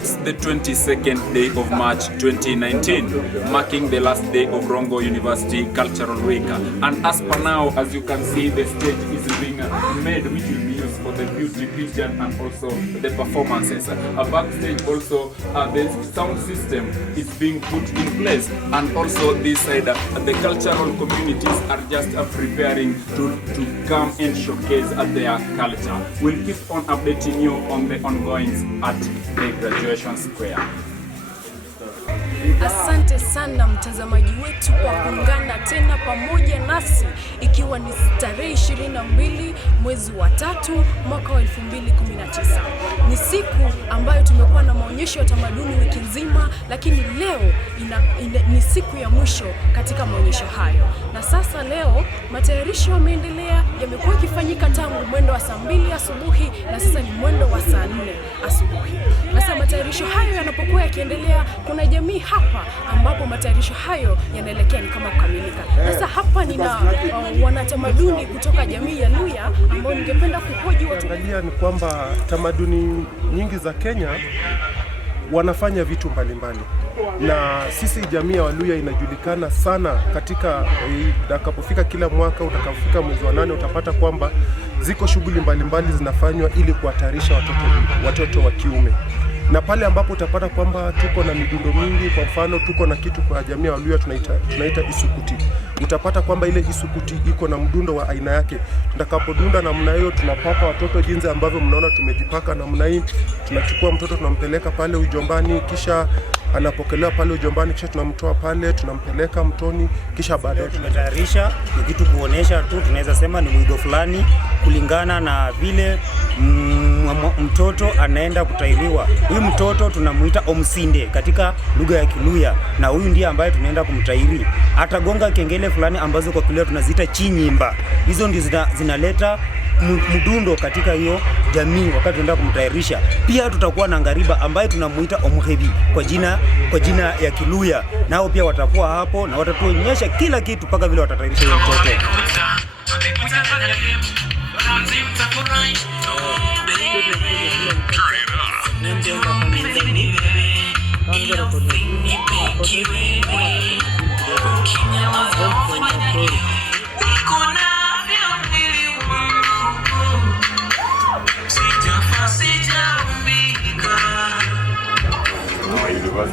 It's the 22nd day of March 2019, marking the last day of Rongo University Cultural Week. And as per now, as you can see, the stage is being made, which will be used for the beauty pageant and also the performances. Backstage also, the sound system is being put in place, and also this side, the cultural communities are just preparing to come and showcase their culture. We'll keep on updating you on the ongoings at the graduation square. Asante sana mtazamaji wetu kwa kuungana tena pamoja nasi, ikiwa ni tarehe 22 mwezi wa 3 mwaka wa 2019. Ni siku ambayo tumekuwa na maonyesho ya tamaduni wiki nzima, lakini leo ni siku ya mwisho katika maonyesho hayo. Na sasa leo matayarisho yameendelea, yamekuwa yakifanyika tangu mwendo wa saa 2 asubuhi na sasa ni mwendo wa saa 4 asubuhi. Sasa matayarisho hayo yanapokuwa yakiendelea, kuna jamii hapa ambapo matayarisho hayo yanaelekea ni kama kukamilika. Sasa hapa nina wanatamaduni kutoka jamii ya Luya ambao ningependa kuhoji watu. Ni kwamba tamaduni nyingi za Kenya wanafanya vitu mbalimbali, na sisi jamii ya Waluya inajulikana sana katika utakapofika kila mwaka, utakapofika mwezi wa 8 utapata kwamba ziko shughuli mbalimbali zinafanywa ili kuhatarisha watoto wa kiume. Na pale ambapo utapata kwamba tuko na midundo mingi, kwa mfano tuko na kitu kwa jamii ya Waluya tunaita isukuti. Utapata kwamba ile isukuti iko na mdundo wa aina yake. Tutakapodunda namna hiyo, tunapaka watoto jinsi ambavyo mnaona tumejipaka namna hii. Tunachukua mtoto tunampeleka pale ujombani, kisha anapokelewa pale ujombani, kisha tunamtoa pale tunampeleka mtoni, kisha baadaye tumetayarisha kitu kuonesha tu, tunaweza sema ni mwigo fulani kulingana na vile mtoto anaenda kutairiwa. Huyu mtoto tunamuita omsinde katika lugha ya Kiluya, na huyu ndiye ambaye tunaenda kumtairi. Atagonga kengele fulani ambazo kwa Kiluya tunaziita chinyimba. Hizo ndio zinaleta mdundo katika hiyo jamii wakati tunaenda kumtairisha. Pia tutakuwa na ngariba ambaye tunamuita omhebi kwa jina ya Kiluya. Nao pia watakuwa hapo na watatuonyesha kila kitu mpaka vile watatairisha hiyo mtoto. We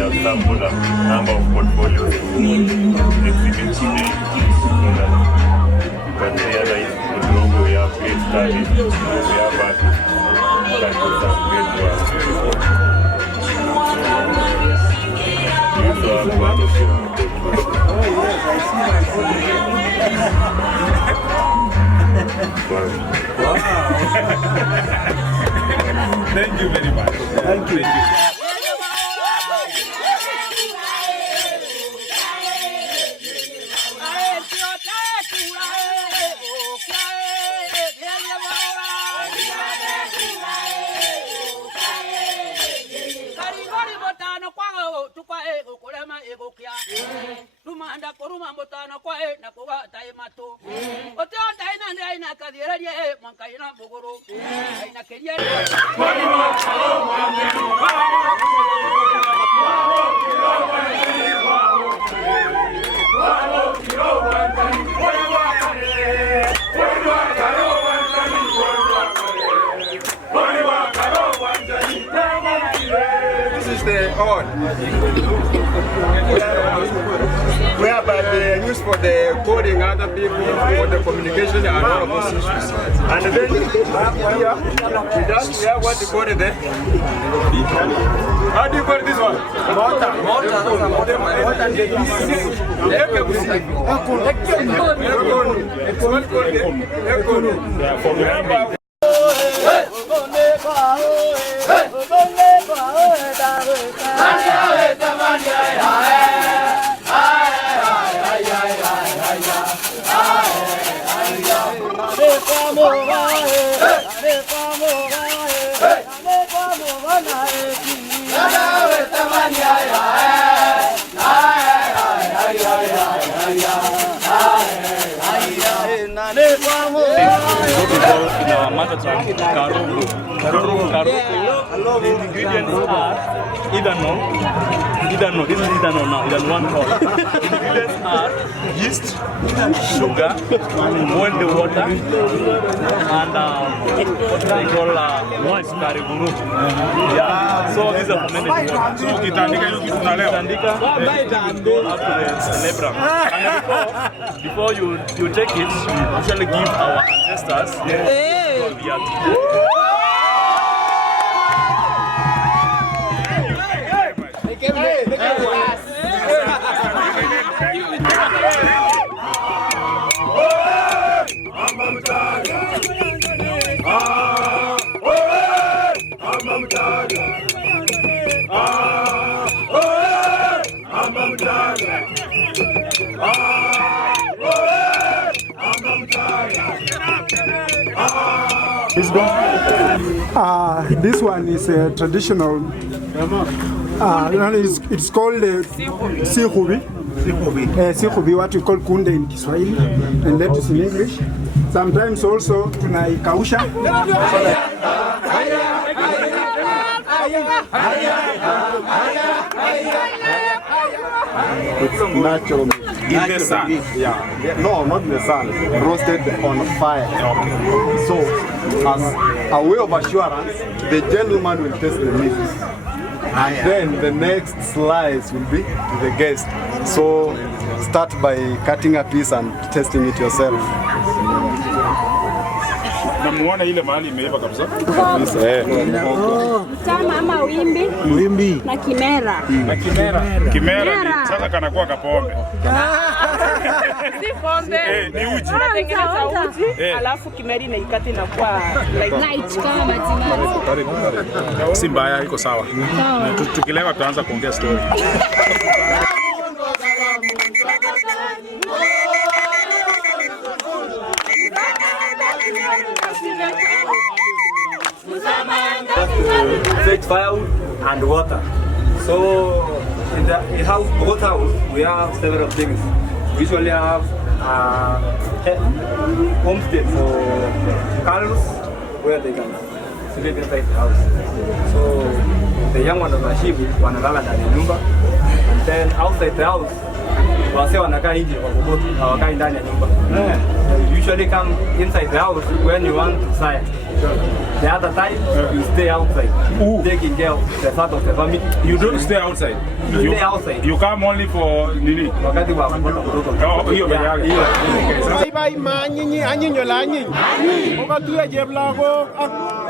have sampled a number of portfolios exhibit today. You can realize the logo, we have great studies, we have artists that do some great work. We also have one of them. Thank you very much. Thank you. Tumanda koruma mutana kwa na kwa taimato ote taina ina kadiererie mankaina bogoro ina keria The horn, whereby they use for the coding other people, for the communication and all of those issues. And then here, we have what you call it there. How do you call this one? Mortar. In our started from Karugu. The ingredients are either no, this is either no now, either one call. The ingredients are yeast, sugar, boiled water, and what they call kariguru. Yeah, so these are fermented water. So kitandika up to the cerebrum. And before you take it, we usually give our ancestors. This one is a traditional. It's called sihubi. Sihubi, what we call kunde in Kiswahili, and lettuce in English. Sometimes also tunaikausha. It's natural. In the sun? Yeah. No, not in the sun. Roasted on fire. Okay. So, as a way of assurance, the gentleman will taste the meat. Then the next slice will be to the guest. So, start by cutting a piece and tasting it yourself. Namuona ile mahali imeiva kabisa. Kama ama wimbi na kimera. Kimera ni sasa kanakuwa kapombe. Si pombe. Ni uji. Tunatengeneza uji, alafu kimeri na ikati na kuwa light kama matimani. Si mbaya, iko sawa. Tukilewa tuanza kuongea story. Fetch firewood and water. So in the boat house we have several things. We usually have homestead for cows where they can sleep inside the house. So the young ones of the sheep wanalala ndani ya nyumba, and then outside the house wase wanakaa nje kwa boat, hawakai ndani ya nyumba. You usually come inside the house when you want to sire. The other time, you stay outside, taking care of the part of the family. You don't stay outside? You stay outside. You come only for nini? Wakati wa kupata mtoto. Hiyo peke yake. Bye manyinyi anyinyo la nyinyi. Oka tuya jeblago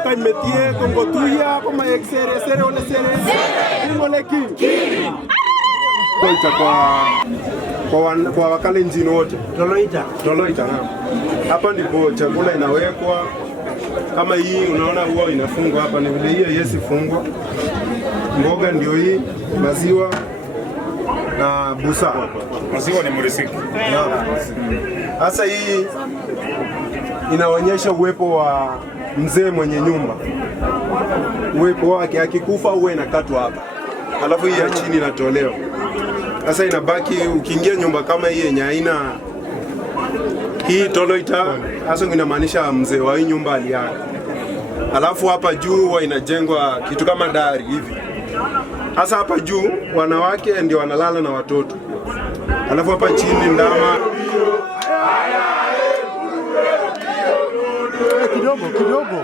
kaimetie kongo tuya koma exere sere ole sere. Ngole ki. Kwa kwa wakalenjin wote. Toloita na. Hapa ndipo chakula inawekwa. Kama hii unaona huwa inafungwa hapa, ni vile hii yesi fungwa. Mboga ndio hii, maziwa na busa. Maziwa ni murisiki. Sasa hii inaonyesha uwepo wa mzee mwenye nyumba. Uwepo wake, akikufa huwa inakatwa hapa. Alafu hii ya chini inatolewa. Sasa inabaki, ukiingia nyumba kama hii yenye haina hii toloita, hasa inamaanisha mzee wa hii nyumba aliaga. Alafu hapa juu huwa inajengwa kitu kama dari hivi. Hasa hapa juu wanawake ndio wanalala na watoto. Alafu hapa chini ndama. Kidogo.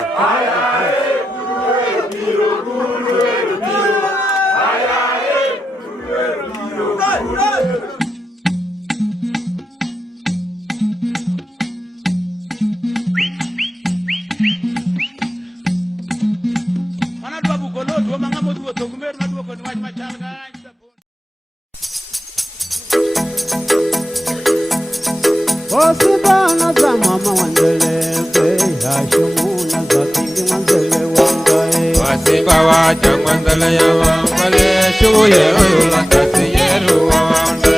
Osibana za mama wandelebe Hashimuna za kingi wanzele wangae Wasiba wacha mwanzele ya wangale Shuye uyula kasi yeru wawande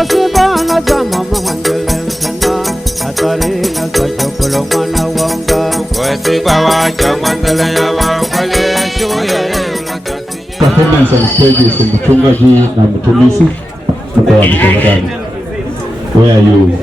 Osibana za mama wandelebe Sana hatarina za jokolo mwana wanga Wasiba wacha mwanzele ya wangale Shuye uyula kasi yeru Performance on stages in mchungaji na mtumishi mkoa wa Mikochani. Where are you?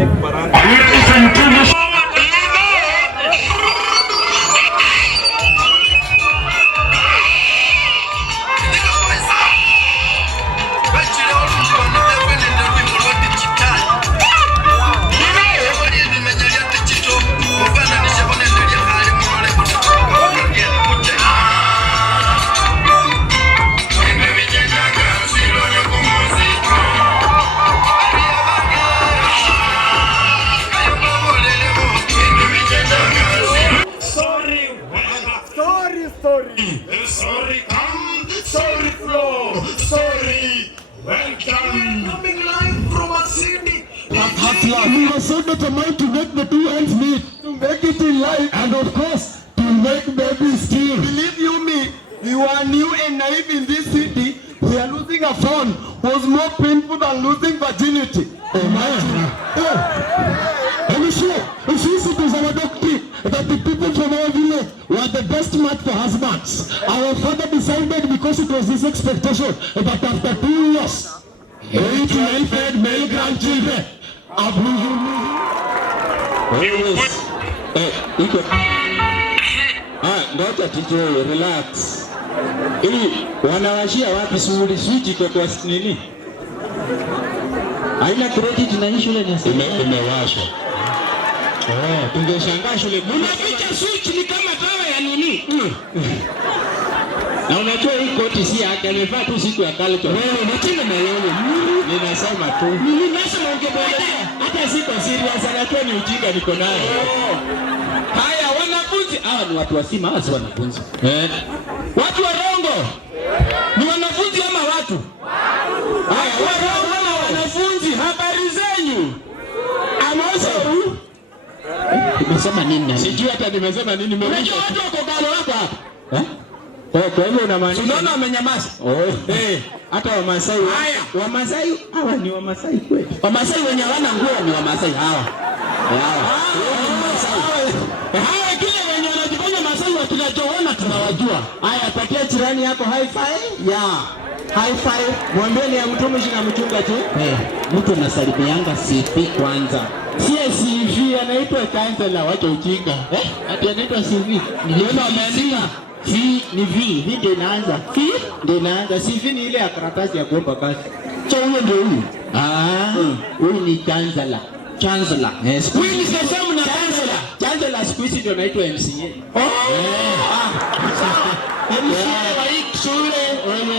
class. We were so determined to make the 2 ends meet, to make it in life, and of course, to make babies still. Believe you me, you are new and naive in this city. Where losing a phone was more painful than losing virginity. Imagine. And you see, it is our doctrine that the people from our village were the best match for husbands. Our father decided, because it was his expectation, that after 2 years, 8 to 9 fed male grandchildren. Ngoja ticho, relax. Wanawashia wapi switch iko kwa nini? Haina credit na shule ni imewashwa. Tungeshangaa shule. Unaficha switch ni kama tawa ya nini? Na unajua hii koti si yake, amevaa tu siku ya kale. Wewe unachana na yeye. Ninasema tu. Ninasema ungebelea. Hata siko serious, anatoa ni ujinga niko nayo. Haya wanafunzi, ni watu wasima, hawa wanafunzi. Watu warongo. Ni wanafunzi ama watu? Haya warongo na wanafunzi, habari zenyu. Amoso. Nimesema nini? Sijui hata nimesema nini. Unajua watu wako kando hapa. Kwa hivyo unamaanisha unaona wamenyamaza? Hata Wamasai. Haya, Wamasai hawa ni Wamasai kweli. Wamasai wenye hawana nguo ni Wamasai hawa. Hawa kile wenye wanajifanya Masai wa tunachoona tunawajua. Haya, patia jirani yako high five. High five. Mwambie ni ya mtumishi na mchungaji. Mtu anasalimianga CV kwanza. CV anaitwa chancellor, wacha ujinga. Ati anaitwa CV. Niliona wameandika V ndio inaanza. Ndio inaanza. CV ni ile ya karatasi ya kuomba kazi. Huyo ndio huyu. Huyu ni chancellor. Yes. Huyu ni sasa na chancellor siku hizi ndio anaitwa MCA.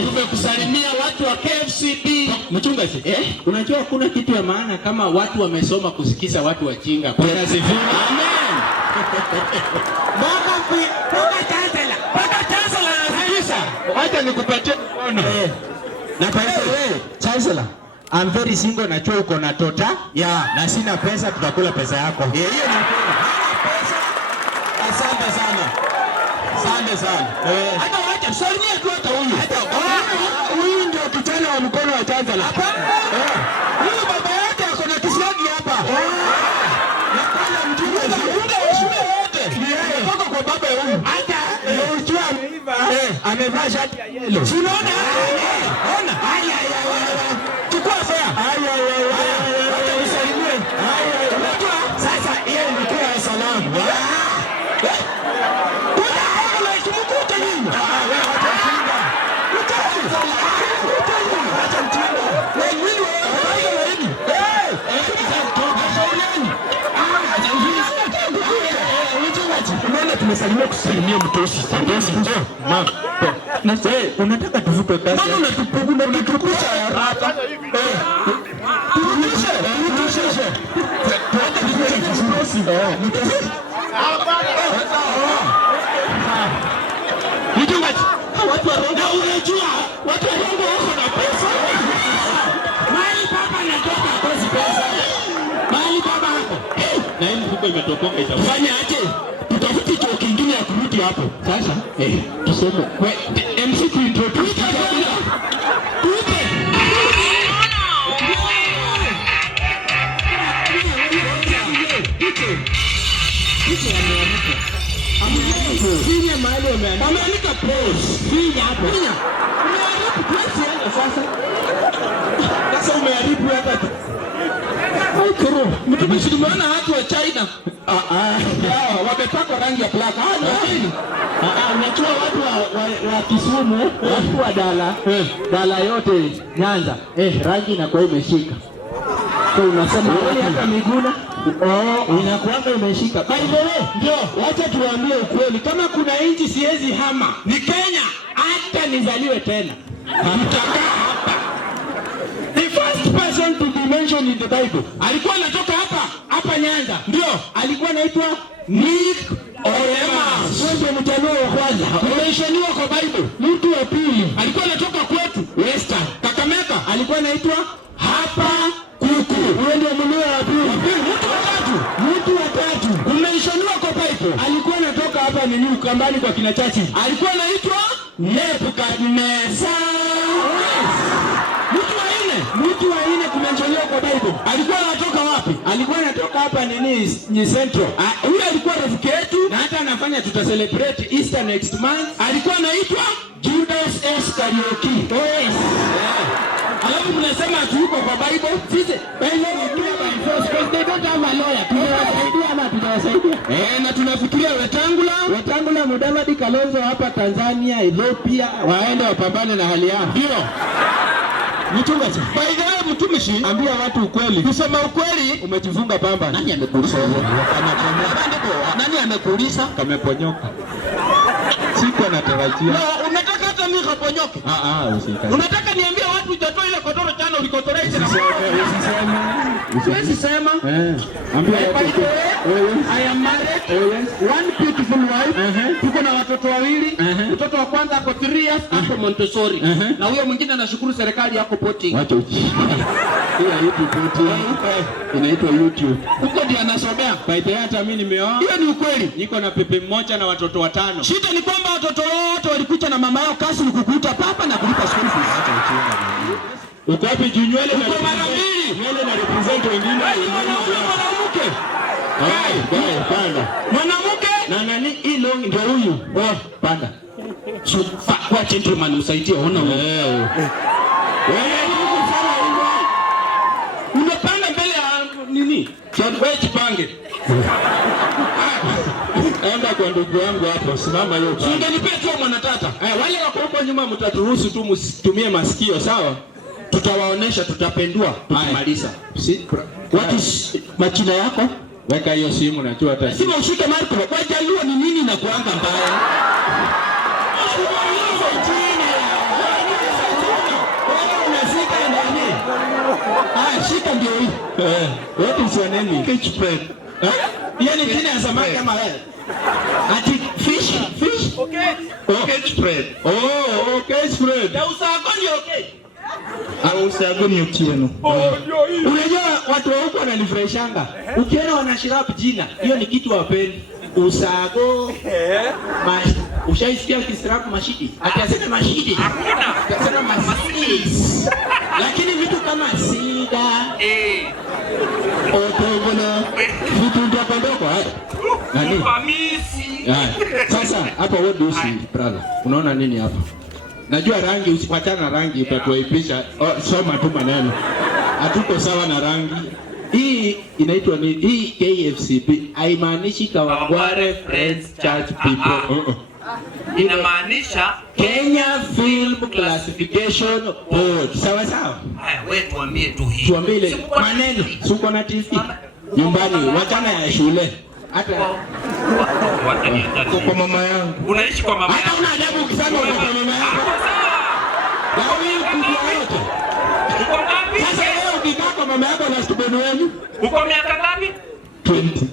Tumekusalimia watu wa KFCB. Mchungaji, unajua kuna kitu ya maana kama watu wamesoma kusikiza watu wajinga. Kwa sababu amen. Baba chancellor kabisa. Wacha nikupatie mkono. Na chancellor, I'm very single, najua uko na tota. Na sina pesa, tutakula pesa yako. Hiyo ni pesa. Asante sana. Hata wacha salimia tu hata huyu. Huyu ndio kijana wa mkono wa chancellor. Huyu baba yake ako na kiswagi hapa. Na kwanza mchungaji shule yote. Kutoka kwa baba huyu. Hata unajua ameiva. Amevaa shati ya yellow. Unaona? Ona. Haya. Chukua fare. Haya. Wacha usalimie. Unajua sasa yeye ni kwa salamu. Tumesalimia kusalimia mtoshi. Njoo. Na sasa unataka tuvuke kazi. Mbona unatupukusha haraka? Turudishe. Watu warongo, unajua watu warongo wako na pesa. Mali baba anatoka kosi pesa. Mali baba hapo. Na hii mfuko imetokoka itafanya aje? Tutafuti chuo kingine ya kurudi hapo. Sasa tuseme MC to introduce Finya mahali wameandika pause. Finya hapo. Umeharibu kwesi sasa. Sasa umeharibu hapa. Kero, mtumishi tumeona watu wa China. Wamepakwa rangi ya black. Unachua watu wa Kisumu, watu wa Dala yote Nyanza. Rangi inakuwa imeshika. So unasema hata Miguna inakuanga imeshika. By the way, ndio wacha tuambie ukweli, kama kuna nchi siwezi hama ni Kenya, hata nizaliwe tena. Mtakaa hapa. The first person to be mentioned in the Bible alikuwa anatoka hapa Nyanza. Ndio, alikuwa anaitwa Nick Olemas. Wewe mtanuo wa kwanza. Umeshaniwa kwa Bible. Mtu wa pili alikuwa anatoka kwetu Western Kakamega, alikuwa anaitwa hapa Kuku. Wewe ndio mlio wa pili. Watu watatu. Umenishoniwa kwa pipe. Alikuwa anatoka hapa nini Ukambani kwa kina Chachi. Alikuwa anaitwa Nebukadneza. Mtu wa nne kumenishoniwa kwa Bible. Alikuwa anatoka wapi? Alikuwa anatoka hapa nini ni Central. Huyu alikuwa rafiki yetu na hata anafanya celebrate Easter next month. Alikuwa anaitwa Judas Iscariot. Yes. Alafu mnasema tuko kwa Bible. Sisi Bible ni clear by force because they don't have a lawyer. Tunawasaidia ama tunawasaidia? Na tunafikiria Wetangula Mudavadi Kalonzo hapa Tanzania, Ethiopia waende wapambane na hali yao. Ndio. Mchungaji, by the way mtumishi, ambia watu ukweli. Kusema ukweli, umejifunga pamba. Nani amekuuliza? Nani amekuuliza? Kameponyoka. Siku anatarajia. No, unataka hata mimi kaponyoke? Usitaki. Unataka niambie watu utatoa ile kodoro chana ulikotorea hizo? Usiseme. Sema. Ambia watu. I am married. One beautiful wife. Tuko na watoto wawili. Mtoto wa kwanza ako 3 years hapo Montessori. Na huyo mwingine anashukuru serikali yako poti. Wacha uchi. Hiyo YouTube poti. Inaitwa YouTube. Huko ndio anasomea. Faida hata mimi nimeoa. Hiyo ni ukweli. Niko na pepe mmoja na watoto 5. Shida ni kwamba watoto wote walikuja na mama yao kasi ni kukuta papa na kulipa school fees. Acha uchinga. Uko wapi junywele na mara mbili? Nywele na represent wengine. Mwanamke. Panda. Mwanamke na nani hii long ndio huyu. Panda. So kwa gentleman msaidie ona wewe. Unapanda mbele ya nini? Wewe jipange. Enda kwa ndugu yangu hapo, simama hiyo pale. Ungenipea tu mwanatata. Wale wako huko nyuma mtaturuhusu tu msitumie masikio, sawa? Tutawaonesha, tutapendua, tukimaliza. What is majina yako? Weka hiyo simu na tu hata. Sima ushike Marco. Kwa Jaluo ni nini na kuanga mbaya? Shika ndio hii. What is your name? Catch bread. Yani jina ya samaki kama wewe. Ati fish. Okay. Catch bread. Catch bread. Ya usago ni okay. Au usago ni utieno. Unajua watu wa huko wananifreshanga. Ukiona wanashirap jina, hiyo ni kitu wapendi. Usago. Ushaisikia kisirapu mashidi? Atasema mashidi. Hakuna. Atasema mashidi. Lakini vitu kama sida, otogono, vitu ndogo nani? Famisi. Sasa hapa what do you see, brother? Unaona nini hapa? Najua rangi usipatana rangi utatuaipisha. Soma tu maneno. Hatuko sawa na rangi. Hii inaitwa nini? Hii KFCP haimaanishi Kawangware Friends Church People. Inamaanisha Kenya Film Classification Board. Sawa sawa? Haya, wewe tuambie tu hii. Tuambie ile maneno. Suko na TV nyumbani, wachana ya shule. Hata kwa mama yangu. Unaishi kwa mama yangu. Hata una adabu ukisema kwa mama yangu. Wewe kubwa yote. Uko ngapi? Sasa wewe ukikaa kwa mama yako na stubeni wenu. Uko miaka ngapi? 20.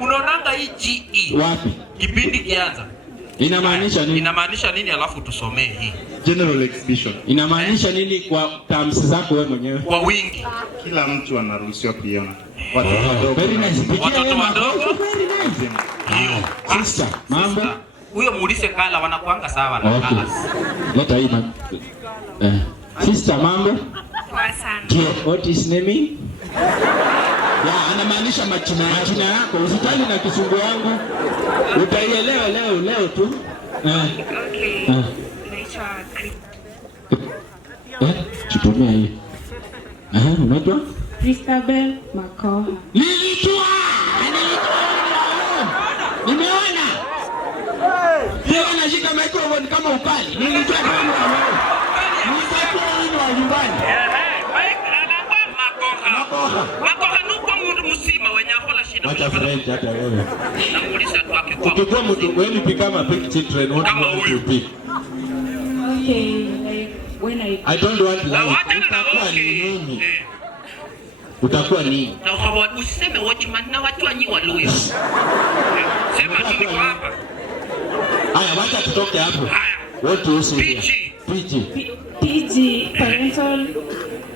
Unaonanga hii GE wapi? Kipindi kianza. Inamaanisha nini? Inamaanisha nini alafu tusomee hii? General exhibition. Inamaanisha nini kwa terms zako wewe mwenyewe? Kwa wingi. Kila mtu anaruhusiwa kuiona. Very nice. Watoto wadogo. Hiyo. Sister, mambo. Huyo muulize kala wanakuanga sawa na kala. Leta hii sister, mambo. Ndio, what is name? Anamaanisha majina yako. Usitali na kisungu yangu. Utaielewa leo tu. Okay. Chitumia hii. Unaitwa? Christabel Makoha. Nilijua. Nimeona. Leo anashika microphone kama ukali. Nilijua kama wewe. Nitakuwa wa nyumbani. Makoha nuko mtu mzima wenye hola shida. Wacha friend hata wewe. Namuuliza tu akikuwa. Ukikuwa mtu wewe pick kama big children what you pick. Okay, like when I don't want like utakuwa nini? Na kwa usiseme watchman na watu wanyi waluyo. Sema tu hapa. Haya, wacha tutoke hapo. What do you say? PG. PG, parental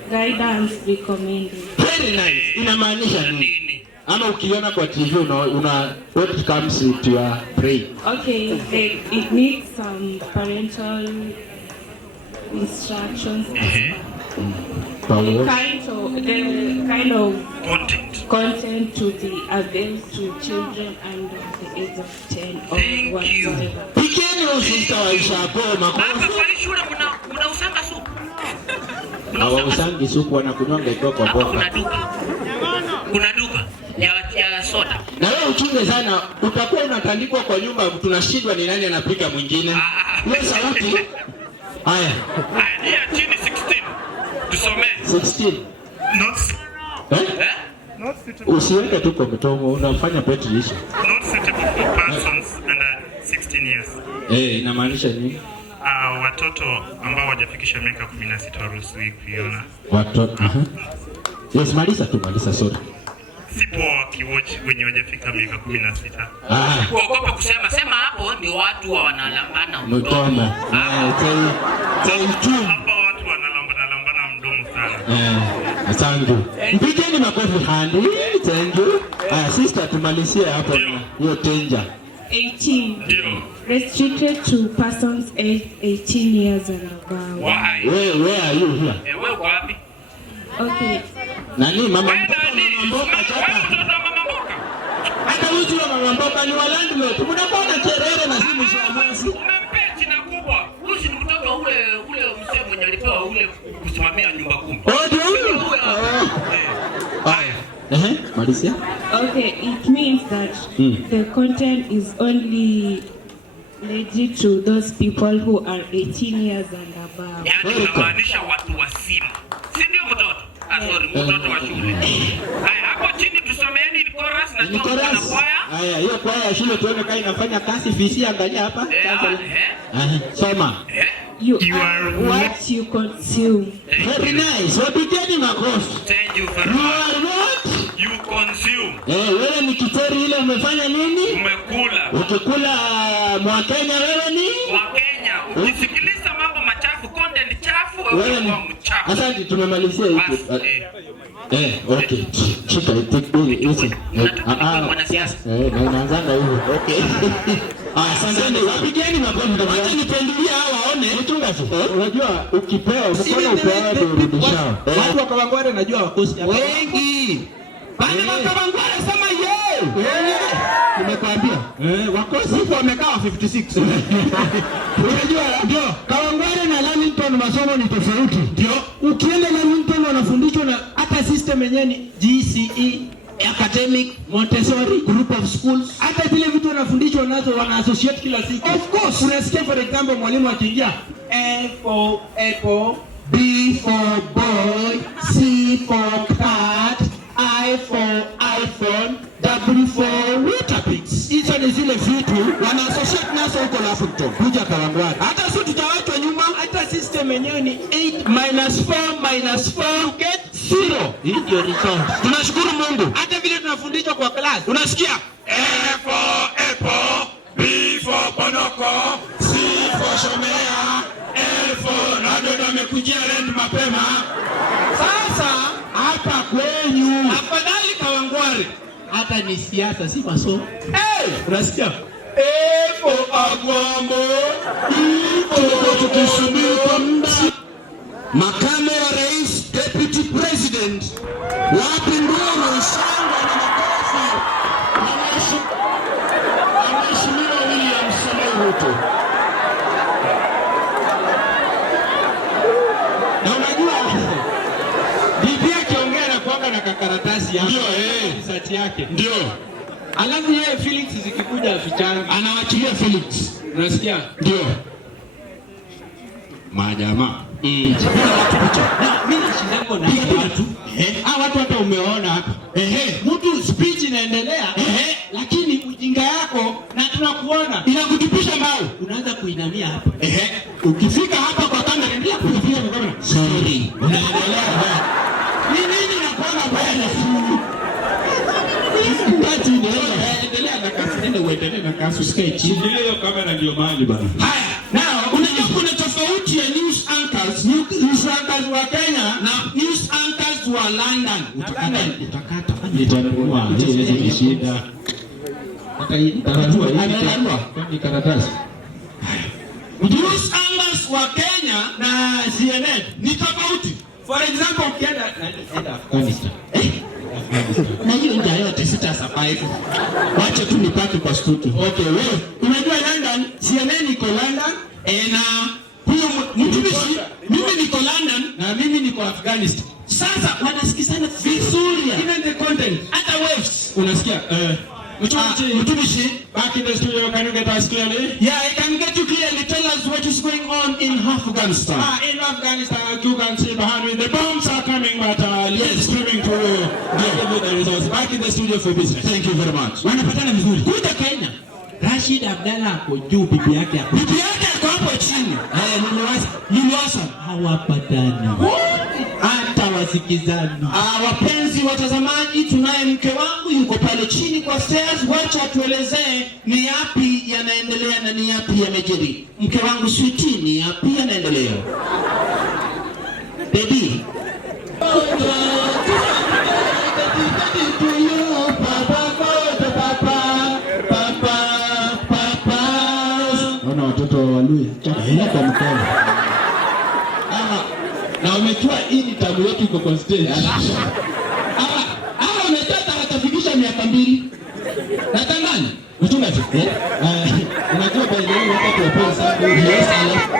guidance recommended. Very nice. Inamaanisha nini? Ama ukiona kwa TV una what comes into your brain? Okay, it needs some parental instructions. The kind of content to be available to children under the age of 10 or whatsoever. Pikeni sister wa Ishako makofi. Kwa shule kuna usanga supu. Hawausangi supu, wanakunywanga ikiwa kwa boka. Kuna duka ya soda. Na wewe uchunge sana, utakuwa unatandikwa kwa nyumba, tunashindwa ni nani anapika mwingine. Wewe sauti. Haya. Haya chini 16. Tusome. 16. Usiweke tu kwa mtomo, unafanya petri lisha. Not suitable for persons under 16 years. Inamaanisha nini? Watoto ambao hawajafikisha miaka 16 hawaruhusiwi kuiona. Watoto. Yes, maliza sorry. Sipo kiwatch wenye hawajafika miaka 16. Kuogopa kusema sema hapo ndio watu wanalambana mdomo. Tell true. Hapa watu wanalambana mdomo sana. Asante. Mpigeni makofi handi. Thank you. Sister tumalizie hapo hiyo danger. 18. Restricted to persons aged 18 years and above. Why? Where are you here? Wewe uko wapi? Okay. Nani mama mboka chapa? Hata huyu mama mboka ni wa landlord. Mnakuwa na cherere na simu za mwezi. Umempeti na kubwa. Huyu ni mtoto ule mzee mwenye alipewa ule kusimamia nyumba kumi. Marisia? Okay, it means that the content is only legit to those people who are 18 years and above. Yaani inamaanisha watu wazima. Si ndio mtoto? Sorry, mtoto wa shule. Haya, hapo chini tusomeeni chorus na kwaya. Haya, hiyo kwaya ya shule tuone kama inafanya kazi visi, angalia hapa. Soma. You are what you consume. Very nice. Wapigeni makofi. Thank you very much. You are what you consume. Wewe ni kiteri ile umefanya nini? Umekula. Ukikula Mwakenya wewe ni? Mwakenya. Ukisikiliza mambo machafu, content chafu, wewe ni mchafu. Asante, tumemalizia hiyo. Okay. Shika hizi. Mwanasiasa. Naanzanga hiyo. Okay. Asante. Wapigeni makofi. Wacha nipendelie hawa waone. Mchunga tu. Unajua ukipewa mkono upewa urudisha. Watu wa Kawangware najua wakosi hapa. Wengi. Bana Kawangware sema yeye. Nimekwambia. Wakosi huko wamekaa 56. Unajua ndio Kawangware na Lamington masomo ni tofauti. Ndio. Ukienda Lamington wanafundishwa na hata system yenyewe ni GCE, academic, Montessori, group of schools. Hata zile vitu wanafundishwa nazo wana associate kila siku. Of course, unasikia for example mwalimu akiingia A for apple, B for boy, C for cat, I for iPhone, W for Weetabix. Hizo ni zile vitu wana associate nazo huko Lamington. Kuja Kawangware. Hata sisi tutawachwa nyuma, hata system yenyewe ni 8 minus 4 you get 0. Hii ndio result. Tunashukuru Mungu. Hata vile tunafundishwa kwa class. Unasikia? A for apple, B for bonoko, C for shomea, L for Radodo amekujia rent mapema. Sasa hapa kwenyu afadhali Kawangware. Hata ni siasa si masomo. Unasikia? A for agwambo, B for tukisubiri kwa muda. Makamu wa Rais, Deputy President, wapi nduru, shangwe na makofi. Mheshimiwa William Samoei Ruto. Na unajua bibi akiongea na kuanga na kakaratasi hapo. Ndio research yake. Ndio. Alafu yeye Felix zikikuja afichanga. Anawachilia Felix. Unasikia? Ndio. Majamaa. Mimi nashindana na watu. Watu hata umeona hapa. Mtu speech inaendelea. Lakini ujinga yako na tunakuona inakutupisha mbao. Unaanza kuinamia hapa. Ukifika hapa kwa kamera endelea kufikia kwa kamera. Sorry. Unaendelea. Ni nini nakuona bayafu? Kati endelea na kasi, uendelee na kasi, usikae chini. Hiyo kamera ndio mahali bana. Haya, nao unajua news anchors wa Kenya na news anchors wa London. Utakata nitanunua hizo ni shida. Nitanunua kwa karatasi. News anchors wa Kenya na CNN ni tofauti. For example, ukienda Afghanistan. Na hiyo ndio yote sita survive. Wacha tu nipate kwa studio. Okay, wewe unajua London, CNN iko London na huyo mtumishi mimi niko London na mimi niko Afghanistan. Sasa wanasikizana vizuri. Even the content, hata waves unasikia Mtumishi, back in the studio, can you get us clearly? Yeah, I can get you clearly. Tell us what is going on in Afghanistan. In Afghanistan, you can see behind me, the bombs are coming, but yes, streaming to give you the results. Back in the studio for business. Thank you very much. Wanapatana vizuri. Kuja Kenya. Rashid Abdalla ako juu, bibi yake hapo. Bibi yake ako hapo chini. Niliwasa hawapatani. Hata wasikizani. Wapenzi watazamaji, tunaye mke wangu yuko pale chini kwa stairs. Wacha tuelezee ni yapi yanaendelea na ni yapi yamejiri. Mke wangu sweetie, ni yapi yanaendelea? Baby. Ona watoto wa Waluya. Chakula kwa mkono. Na umechua hii ni tabu yetu iko kwa stage. Umechata hatafikisha miaka 2. Natangani. Mchunga tu. Unajua by the way wakati wa pesa yes alafu.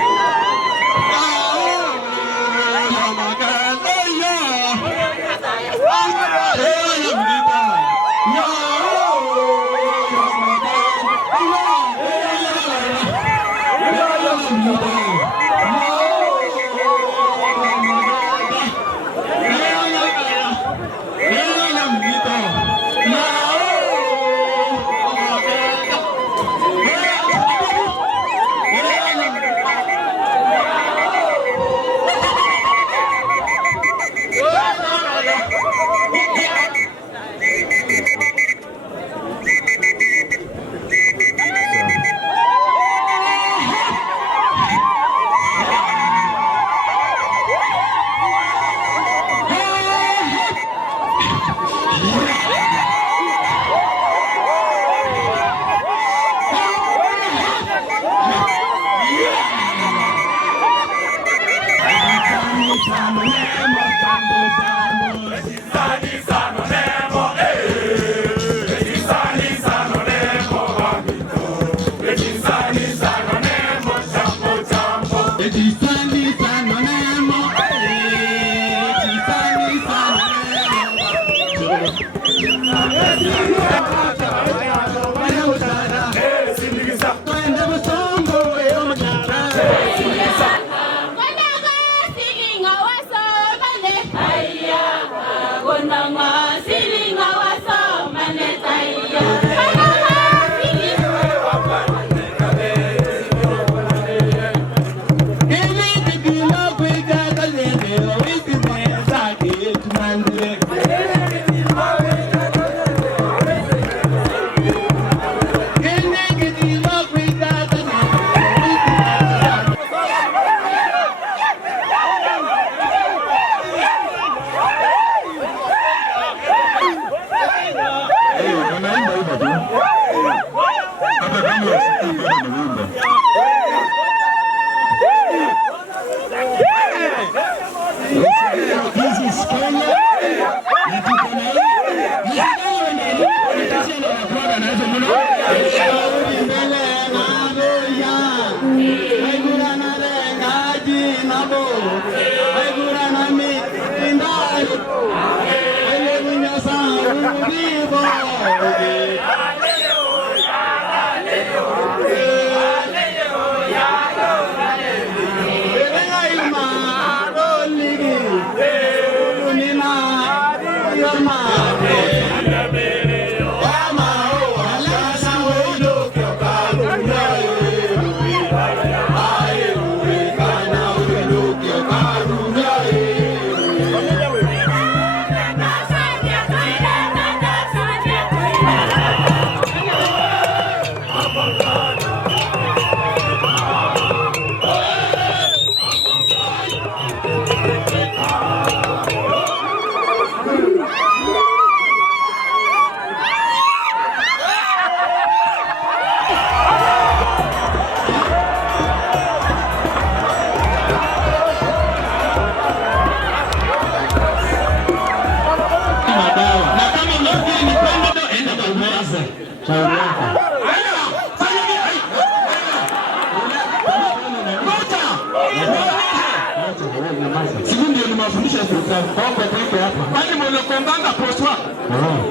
nimewafundisha serikali. Bongo tuko hapa. Kwani mnakonganga post wako?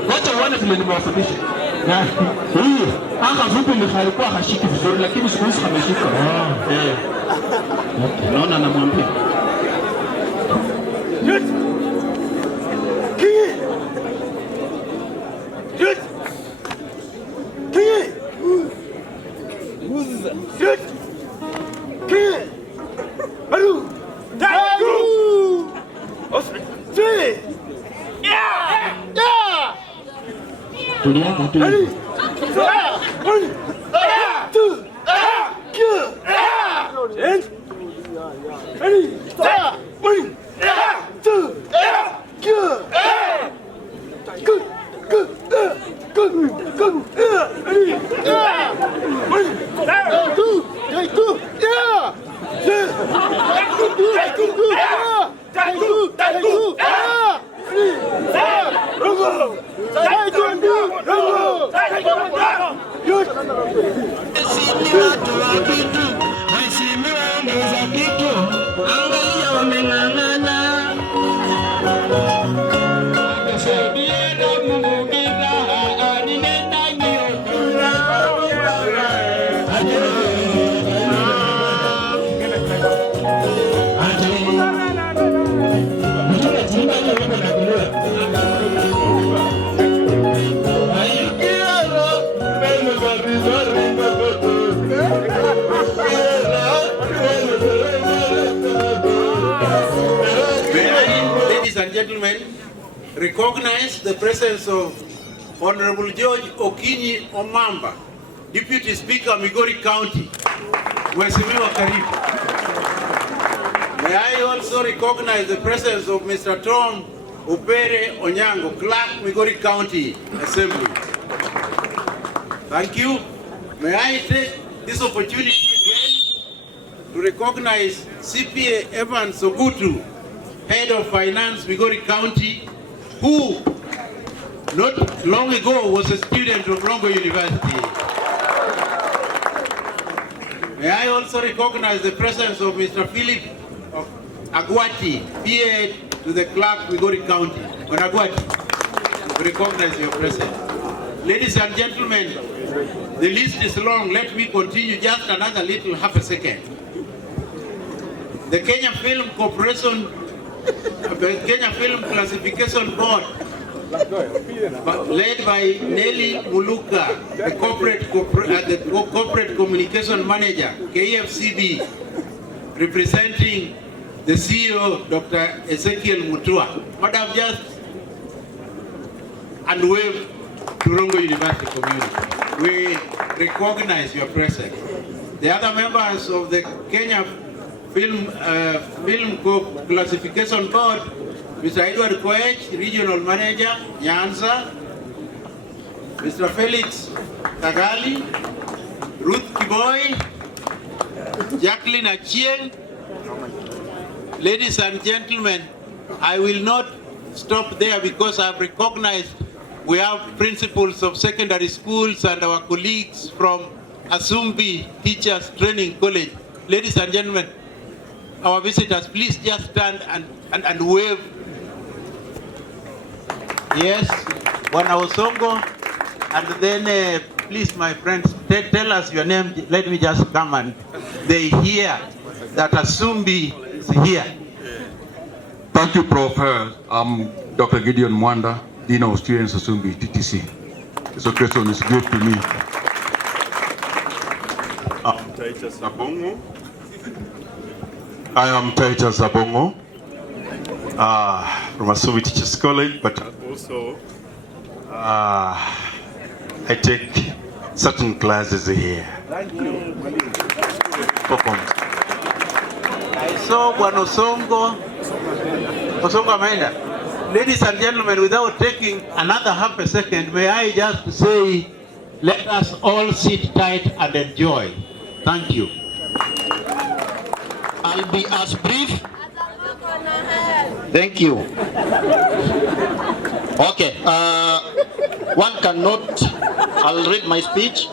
Wacha uone vile nimewafundisha. Na hii anga vipi alikuwa hashiki vizuri lakini siku hizi ameshika. Naona namwambia. Ladies and gentlemen, recognize the presence of Honorable George Okinyi Omamba, Deputy Speaker, Migori County. Mheshimiwa karibu. May I also recognize the presence of Mr. Tom Upere Onyango, Clerk, Migori County Assembly. Thank you. May I take this opportunity again to recognize CPA Evans Ogutu, Head of Finance, Migori County, who not long ago was a student of Rongo University. May I also recognize the presence of Mr. Philip Agwati, PA to the Clerk, Migori County. On Agwati, we recognize your presence. Ladies and gentlemen, the list is long. Let me continue just another little half a second. The Kenya Film Corporation, the Kenya Film Classification Board, led by Nelly Muluka, the corporate communication manager, KFCB, representing the CEO, Dr. Ezekiel Mutua. Madam, just and wave to Rongo University community. We recognize your presence. The other members of the Kenya Film Classification Board, Mr. Edward Koech, Regional Manager, Nyanza, Mr. Felix Tagali, Ruth Kiboy, Jacqueline Achieng. Ladies and gentlemen, I will not stop there because I've recognized we have principals of secondary schools and our colleagues from Asumbi Teachers Training College. Ladies and gentlemen, our visitors, please just stand and wave. Yes, Bwana Osongo, and then please, my friends, tell us your name. Let me just come and they hear that Asumbi is here. Thank you, Prof. I'm Dr. Gideon Mwanda, Dean of Students Asumbi, TTC. This occasion is good to me. I am Titus Zabongo from Asumbi Teachers College, but also I take certain classes here. Thank you. I saw Bwana Osongo Amanda. Ladies and gentlemen, without taking another half a second, may I just say, let us all sit tight and enjoy. Thank you. I'll be as brief. Thank you. Okay, one cannot, I'll read my speech.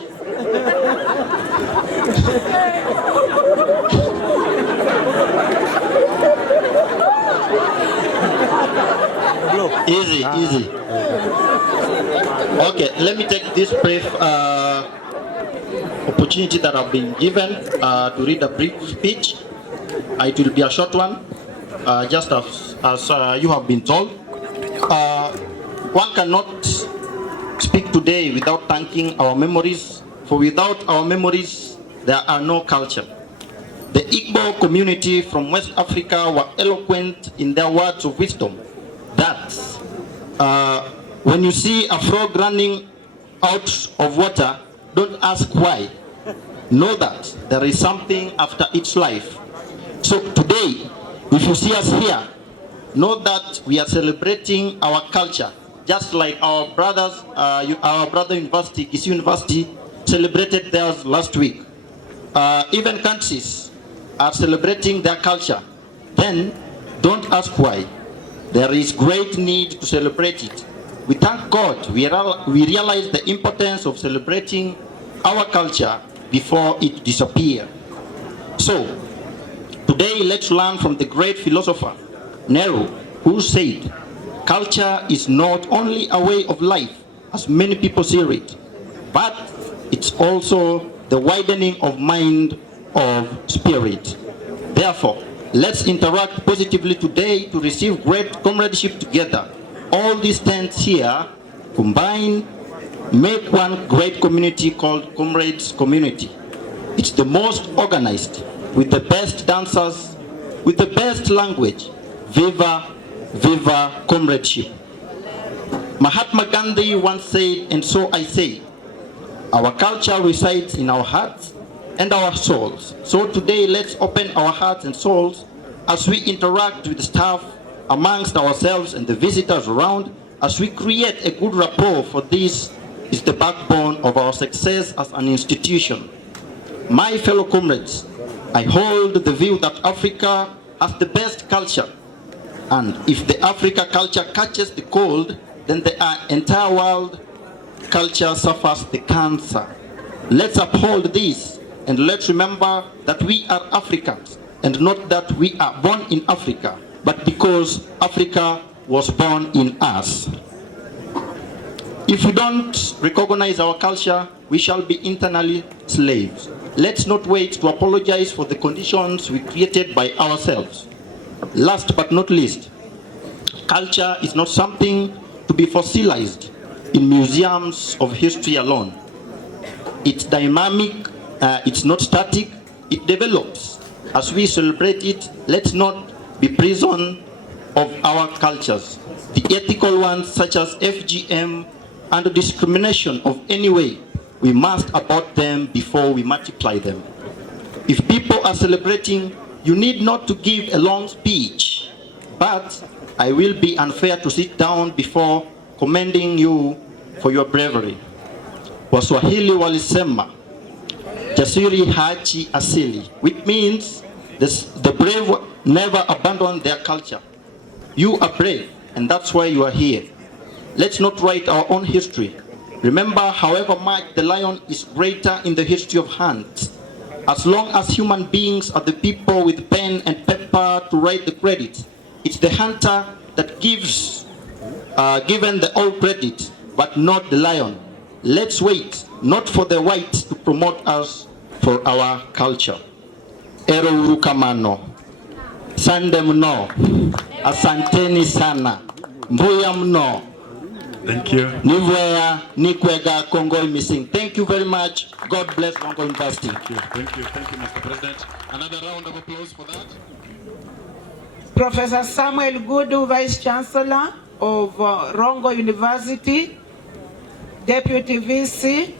Okay, let me take this brief opportunity that I've been given to read a brief speech. It will be a short one, just as you have been told. One cannot speak today without thanking our memories, for without our memories, there are no culture. The Igbo community from West Africa were eloquent in their words of wisdom that when you see a frog running out of water, don't ask why. Know that there is something after its life. So today, if you see us here, know that we are celebrating our culture, just like our brothers, our brother university, Kisu University, celebrated theirs last week. Even countries are celebrating their culture. Then don't ask why. There is great need to celebrate it. We thank God we realize the importance of celebrating our culture before it disappears. So today let's learn from the great philosopher Nehru, who said, culture is not only a way of life, as many people see it, but it's also the widening of mind, of spirit. Therefore, let's interact positively today to receive great comradeship together. All these tents here combine, make one great community called Comrades Community. It's the most organized, with the best dancers, with the best language. Viva, viva comradeship. Mahatma Gandhi once said, and so I say, our culture resides in our hearts and our souls. So today, let's open our hearts and souls as we interact with the staff, amongst ourselves and the visitors around, as we create a good rapport, for this is the backbone of our success as an institution. My fellow comrades, I hold the view that Africa has the best culture, and if the Africa culture catches the cold, then the entire world culture suffers the cancer. Let's uphold this, and let's remember that we are Africans, and not that we are born in Africa, but because Africa was born in us. If we don't recognize our culture, we shall be internally slaves. Let's not wait to apologize for the conditions we created by ourselves. Last but not least, culture is not something to be fossilized in museums of history alone. It's dynamic, it's not static, it develops. As we celebrate it, let's not be prison of our cultures. The ethical ones, such as FGM and discrimination of any way, we must abort them before we multiply them. If people are celebrating, you need not to give a long speech, but I will be unfair to sit down before commending you for your bravery. Waswahili walisema, jasiri hachi asili, which means the brave never abandon their culture. You are brave, and that's why you are here. Let's not write our own history. Remember, however much the lion is greater in the history of hunts, as long as human beings are the people with pen and paper to write the credit, it's the hunter that gives given the all credit, but not the lion. Let's wait, not for the white to promote us, for our culture. Ero urukamano. Sande mno. Asanteni sana. Mbuya mno. Thank you. Nivwea nikwega Kongo missing. Thank you very much. God bless Kongo University. Thank you, Mr. President. Another round of applause for that. Professor Samuel Gudu, Vice Chancellor of Rongo University, Deputy VC.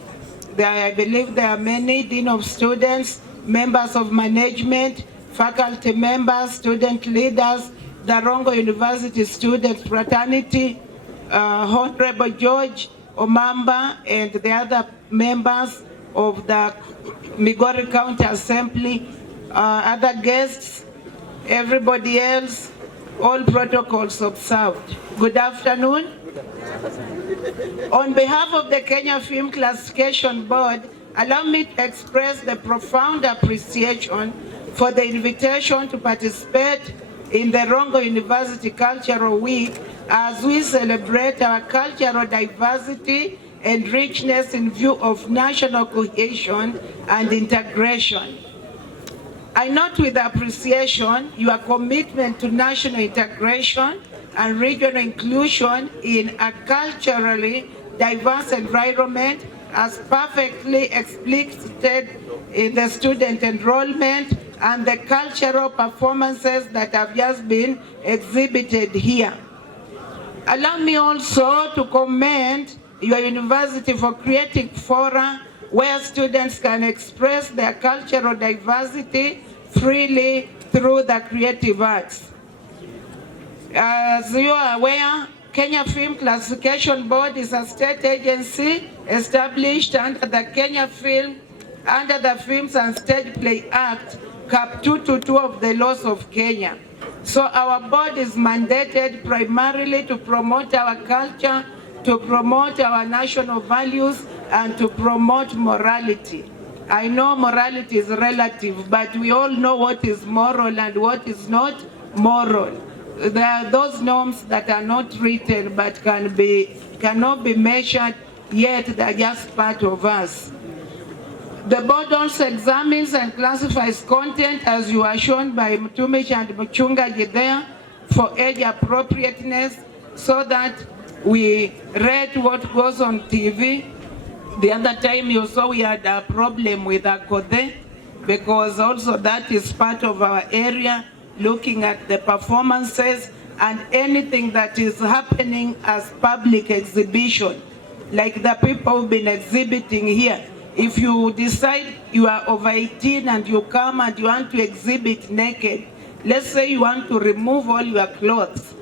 I believe there are many, Dean of Students, members of management, faculty members, student leaders, the Rongo University Student Fraternity, Honorable George Omamba, and the other members of the Migori County Assembly, other guests, everybody else, all protocols observed. Good afternoon. On behalf of the Kenya Film Classification Board, allow me to express the profound appreciation for the invitation to participate in the Rongo University Cultural Week as we celebrate our cultural diversity and richness in view of national cohesion and integration. I note with appreciation your commitment to national integration and regional inclusion in a culturally diverse environment, as perfectly explicit in the student enrollment and the cultural performances that have just been exhibited here. Allow me also to commend your university for creating fora where students can express their cultural diversity freely through the creative arts. As you are aware, Kenya Film Classification Board is a state agency established under the under the Films and Stage Play Act, Cap 222 of the laws of Kenya. So our board is mandated primarily to promote our culture, to promote our national values, and to promote morality. I know morality is relative, but we all know what is moral and what is not moral. There are those norms that are not written but cannot be measured, yet they are just part of us. The board also examines and classifies content, as you are shown by Mtumishi and Mchungaji there, for age appropriateness, so that we read what goes on TV. The other time you saw we had a problem with Akode, because also that is part of our area, looking at the performances and anything that is happening as public exhibition, like the people who've been exhibiting here. If you decide you are over 18 and you come and you want to exhibit naked, let's say you want to remove all your clothes.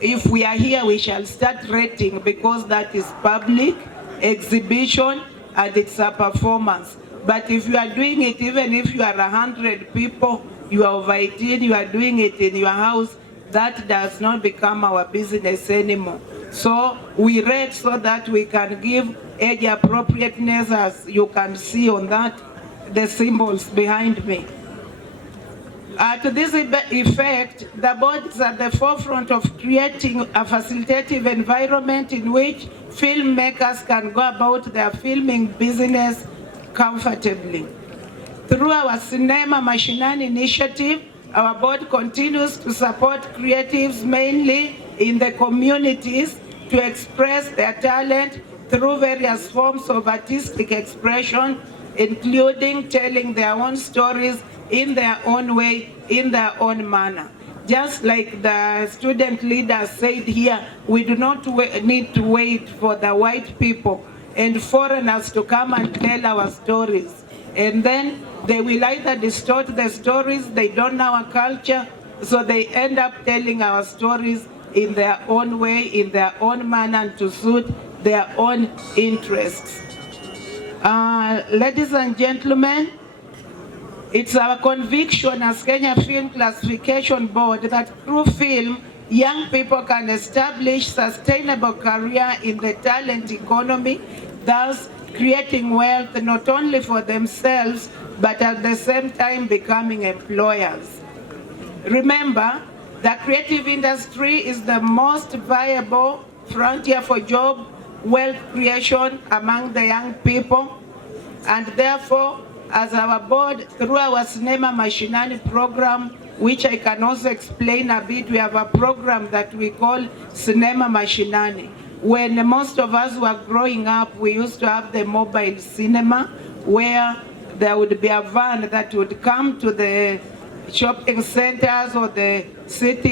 If we are here, we shall start rating, because that is public exhibition and it's a performance. But if you are doing it, even if you are 100 people, you are over 18, you are doing it in your house, that does not become our business anymore. So we rate so that we can give age appropriateness, as you can see on that, the symbols behind me. To this effect, the board is at the forefront of creating a facilitative environment in which filmmakers can go about their filming business comfortably. Through our Cinema Mashinani initiative, our board continues to support creatives mainly in the communities to express their talent through various forms of artistic expression, including telling their own stories in their own way, in their own manner. Just like the student leader said here, we do not need to wait for the white people and foreigners to come and tell our stories. And then they will either distort the stories, they don't know our culture, so they end up telling our stories in their own way, in their own manner, to suit their own interests. Ladies and gentlemen, it's our conviction as Kenya Film Classification Board that through film, young people can establish sustainable career in the talent economy, thus creating wealth not only for themselves, but at the same time becoming employers. Remember, the creative industry is the most viable frontier for job, wealth creation among the young people, and therefore, as our board, through our Cinema Mashinani program, which I can also explain a bit, we have a program that we call Cinema Mashinani. When most of us were growing up, we used to have the mobile cinema, where there would be a van that would come to the shopping centers or the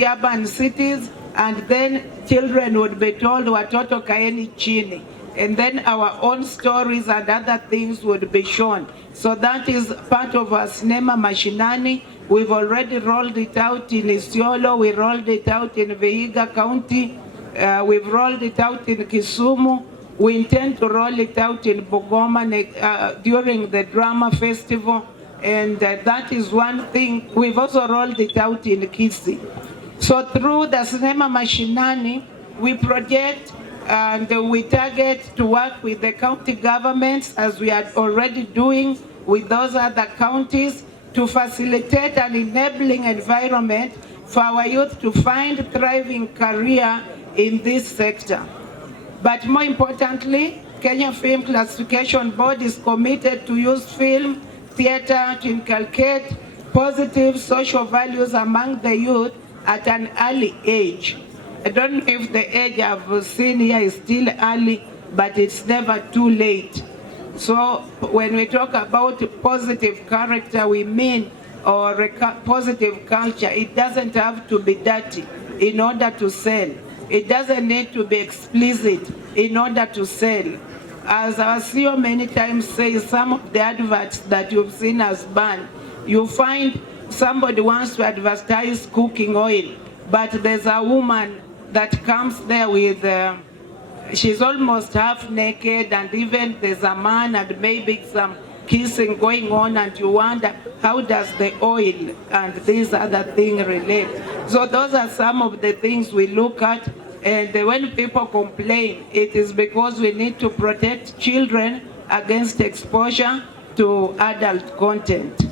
urban cities, and then children would be told, watoto kaeni chini. And then our own stories and other things would be shown. So that is part of our Cinema Mashinani. We've already rolled it out in Isiolo, we rolled it out in Vihiga County, we've rolled it out in Kisumu. We intend to roll it out in Bungoma during the drama festival, and that is one thing. We've also rolled it out in Kisii. So through the Cinema Mashinani, we project and we target to work with the county governments, as we are already doing with those other counties, to facilitate an enabling environment for our youth to find thriving career in this sector. But more importantly, Kenya Film Classification Board is committed to use film, theater to inculcate positive social values among the youth at an early age. I don't know if the age I've seen here is still early, but it's never too late. So when we talk about positive character, we mean or positive culture. It doesn't have to be dirty in order to sell. It doesn't need to be explicit in order to sell. As our CEO many times says, some of the adverts that you've seen as banned, you find somebody wants to advertise cooking oil, but there's a woman that comes there with, she's almost half naked, and even there's a man and maybe some kissing going on, and you wonder, how does the oil and these other things relate? So those are some of the things we look at, and when people complain, it is because we need to protect children against exposure to adult content.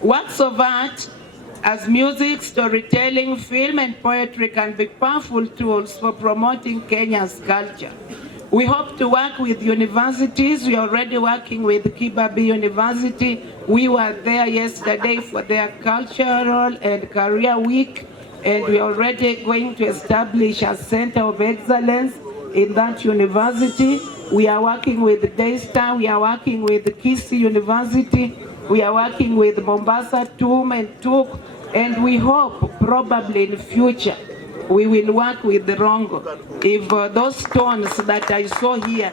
Works of art, as music, storytelling, film, and poetry can be powerful tools for promoting Kenya's culture. We hope to work with universities. We are already working with Kibabi University. We were there yesterday for their cultural and career week, and we are already going to establish a center of excellence in that university. We are working with Daystar, we are working with Kisii University, we are working with Mombasa, TUM and TUK, and we hope probably in future we will work with the Rongo. If those stones that I saw here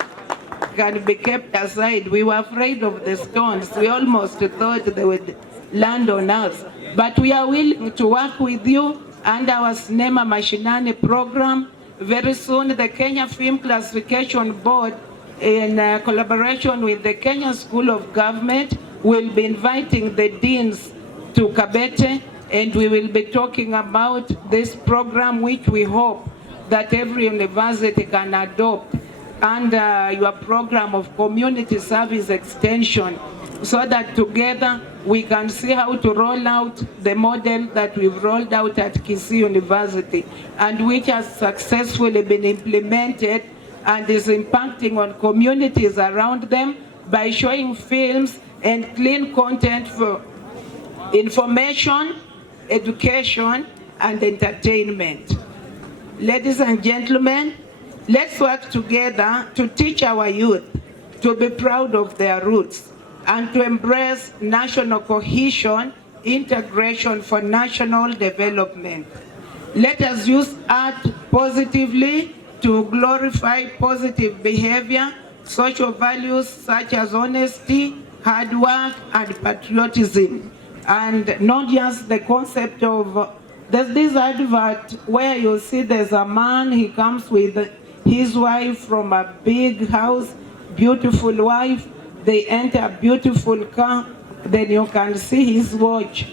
can be kept aside, we were afraid of the stones. We almost thought they would land on us. But we are willing to work with you under our Sinema Mashinani program. Very soon the Kenya Film Classification Board, in collaboration with the Kenya School of Government, will be inviting the deans to Kabete, and we will be talking about this program, which we hope that every university can adopt under your program of community service extension, so that together we can see how to roll out the model that we've rolled out at Kisii University, and which has successfully been implemented and is impacting on communities around them by showing films and clean content for information, education, and entertainment. Ladies and gentlemen, let's work together to teach our youth to be proud of their roots and to embrace national cohesion, integration for national development. Let us use art positively to glorify positive behavior, social values such as honesty, hard work, and patriotism. And not just the concept of, there's this advert where you see there's a man, he comes with his wife from a big house, beautiful wife, they enter a beautiful car, then you can see his watch.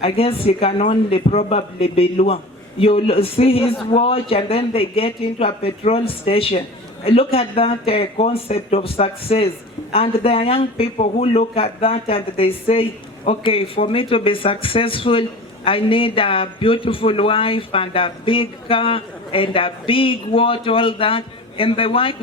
I guess he can only probably be Lua. You'll see his watch, and then they get into a petrol station. Look at that concept of success. And there are young people who look at that and they say, okay, for me to be successful, I need a beautiful wife and a big car and a big watch, all that. And the wife,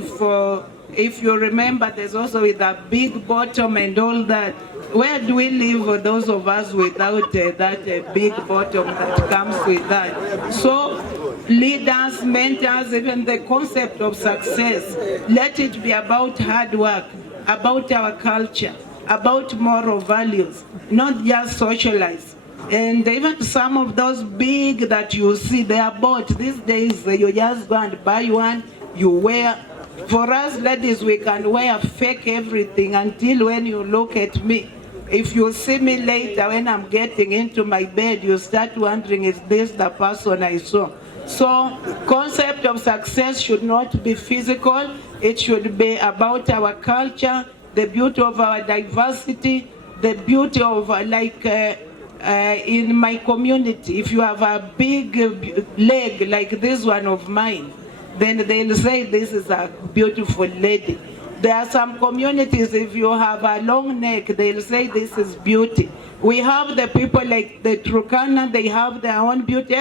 if you remember, there's also with a big bottom and all that. Where do we live, those of us without that big bottom that comes with that? So leaders, mentors, even the concept of success, let it be about hard work, about our culture, about moral values, not just socialize. And even some of those big that you see, they are bought. These days, you just go and buy one, you wear. For us ladies, we can wear fake everything until when you look at me, if you see me later when I'm getting into my bed, you start wondering, is this the person I saw? So, concept of success should not be physical. It should be about our culture, the beauty of our diversity, the beauty of in my community, if you have a big leg like this one of mine, then they'll say this is a beautiful lady. There are some communities, if you have a long neck, they'll say this is beauty. We have the people like the Turkana, they have their own beauty.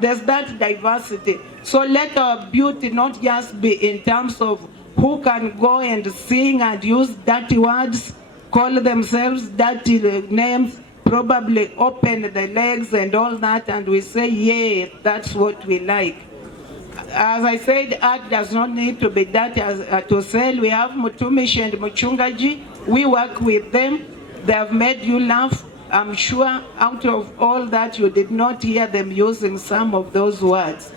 There's that diversity. So let our beauty not just be in terms of who can go and sing and use dirty words, call themselves dirty names, probably open the legs and all that, and we say, yeah, that's what we like. As I said, art does not need to be dirty to sell. We have Mutumishi and Muchungaji. We work with them. They have made you laugh. I'm sure out of all that, you did not hear them using some of those words.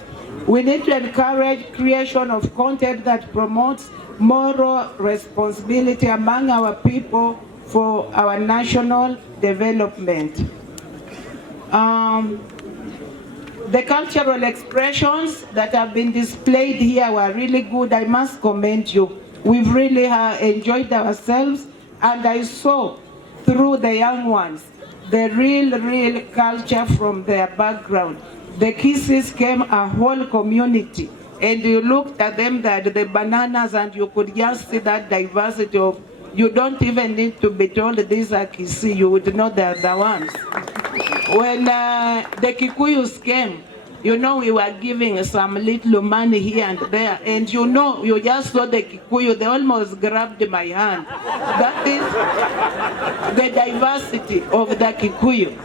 We need to encourage creation of content that promotes moral responsibility among our people for our national development. The cultural expressions that have been displayed here were really good. I must commend you. We've really enjoyed ourselves, and I saw through the young ones the real culture from their background. The kisses came a whole community, and you looked at them, that the bananas, and you could just see that diversity of, you don't even need to be told these are Kisii, you would know they're the ones. When the Kikuyus came, you know, we were giving some little money here and there, and you know, you just saw the Kikuyu, they almost grabbed my hand. That is the diversity of the Kikuyu.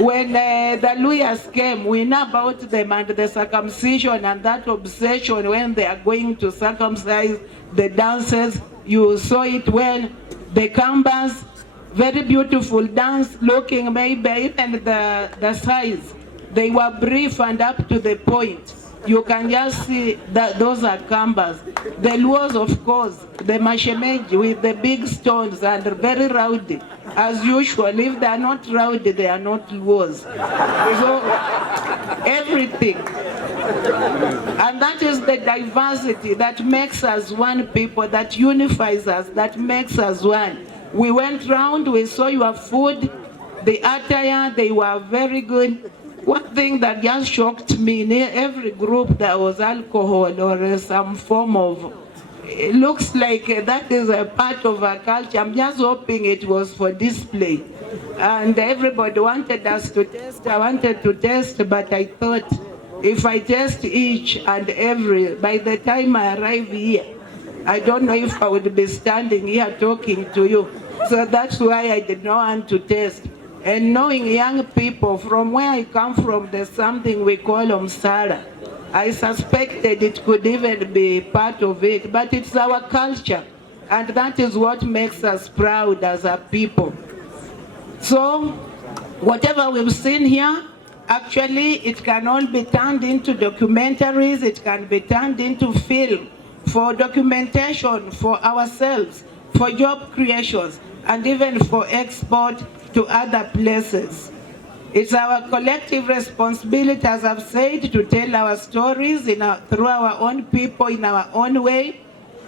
When the Luyas came, we know about them and the circumcision and that obsession when they are going to circumcise the dances. You saw it when the Kambas, very beautiful dance, looking maybe even the size. They were brief and up to the point. You can just see that those are Kambas. The Luos, of course, the Mashemeji with the big stones and very rowdy. As usual, if they are not rowdy, they are not Luos. So, everything. And that is the diversity that makes us one people, that unifies us, that makes us one. We went round, we saw your food, the attire, they were very good. One thing that just shocked me, in every group there was alcohol or some form of, it looks like that is a part of our culture. I'm just hoping it was for display. And everybody wanted us to test. I wanted to test, but I thought if I test each and every, by the time I arrive here, I don't know if I would be standing here talking to you. So that's why I did not want to test. And knowing young people, from where I come from, there's something we call Omsara. I suspected it could even be part of it, but it's our culture. And that is what makes us proud as a people. So, whatever we've seen here, actually, it can all be turned into documentaries, it can be turned into film, for documentation for ourselves, for job creations, and even for export to other places. It's our collective responsibility, as I've said, to tell our stories through our own people in our own way.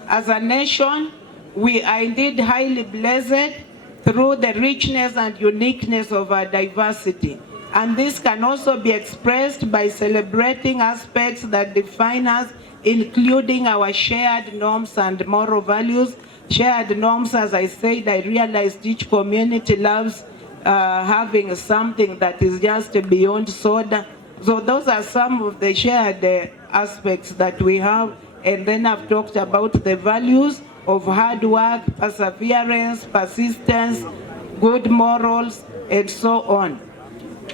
As a nation, we are indeed highly blessed through the richness and uniqueness of our diversity. And this can also be expressed by celebrating aspects that define us, including our shared norms and moral values. Shared norms, as I said, I realized each community loves having something that is just beyond soda. So those are some of the shared aspects that we have. And then I've talked about the values of hard work, perseverance, persistence, good morals, and so on.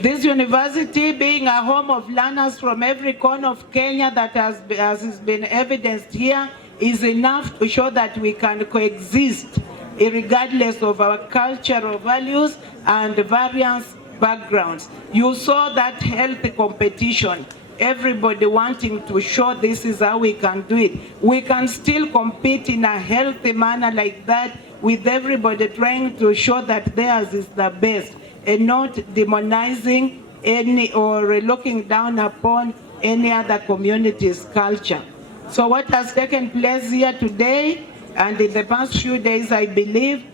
This university, being a home of learners from every corner of Kenya, that has been evidenced here, is enough to show that we can coexist regardless of our cultural values and various backgrounds. You saw that healthy competition, everybody wanting to show this is how we can do it. We can still compete in a healthy manner like that, with everybody trying to show that theirs is the best, and not demonizing any or looking down upon any other community's culture. So what has taken place here today and in the past few days, I believe,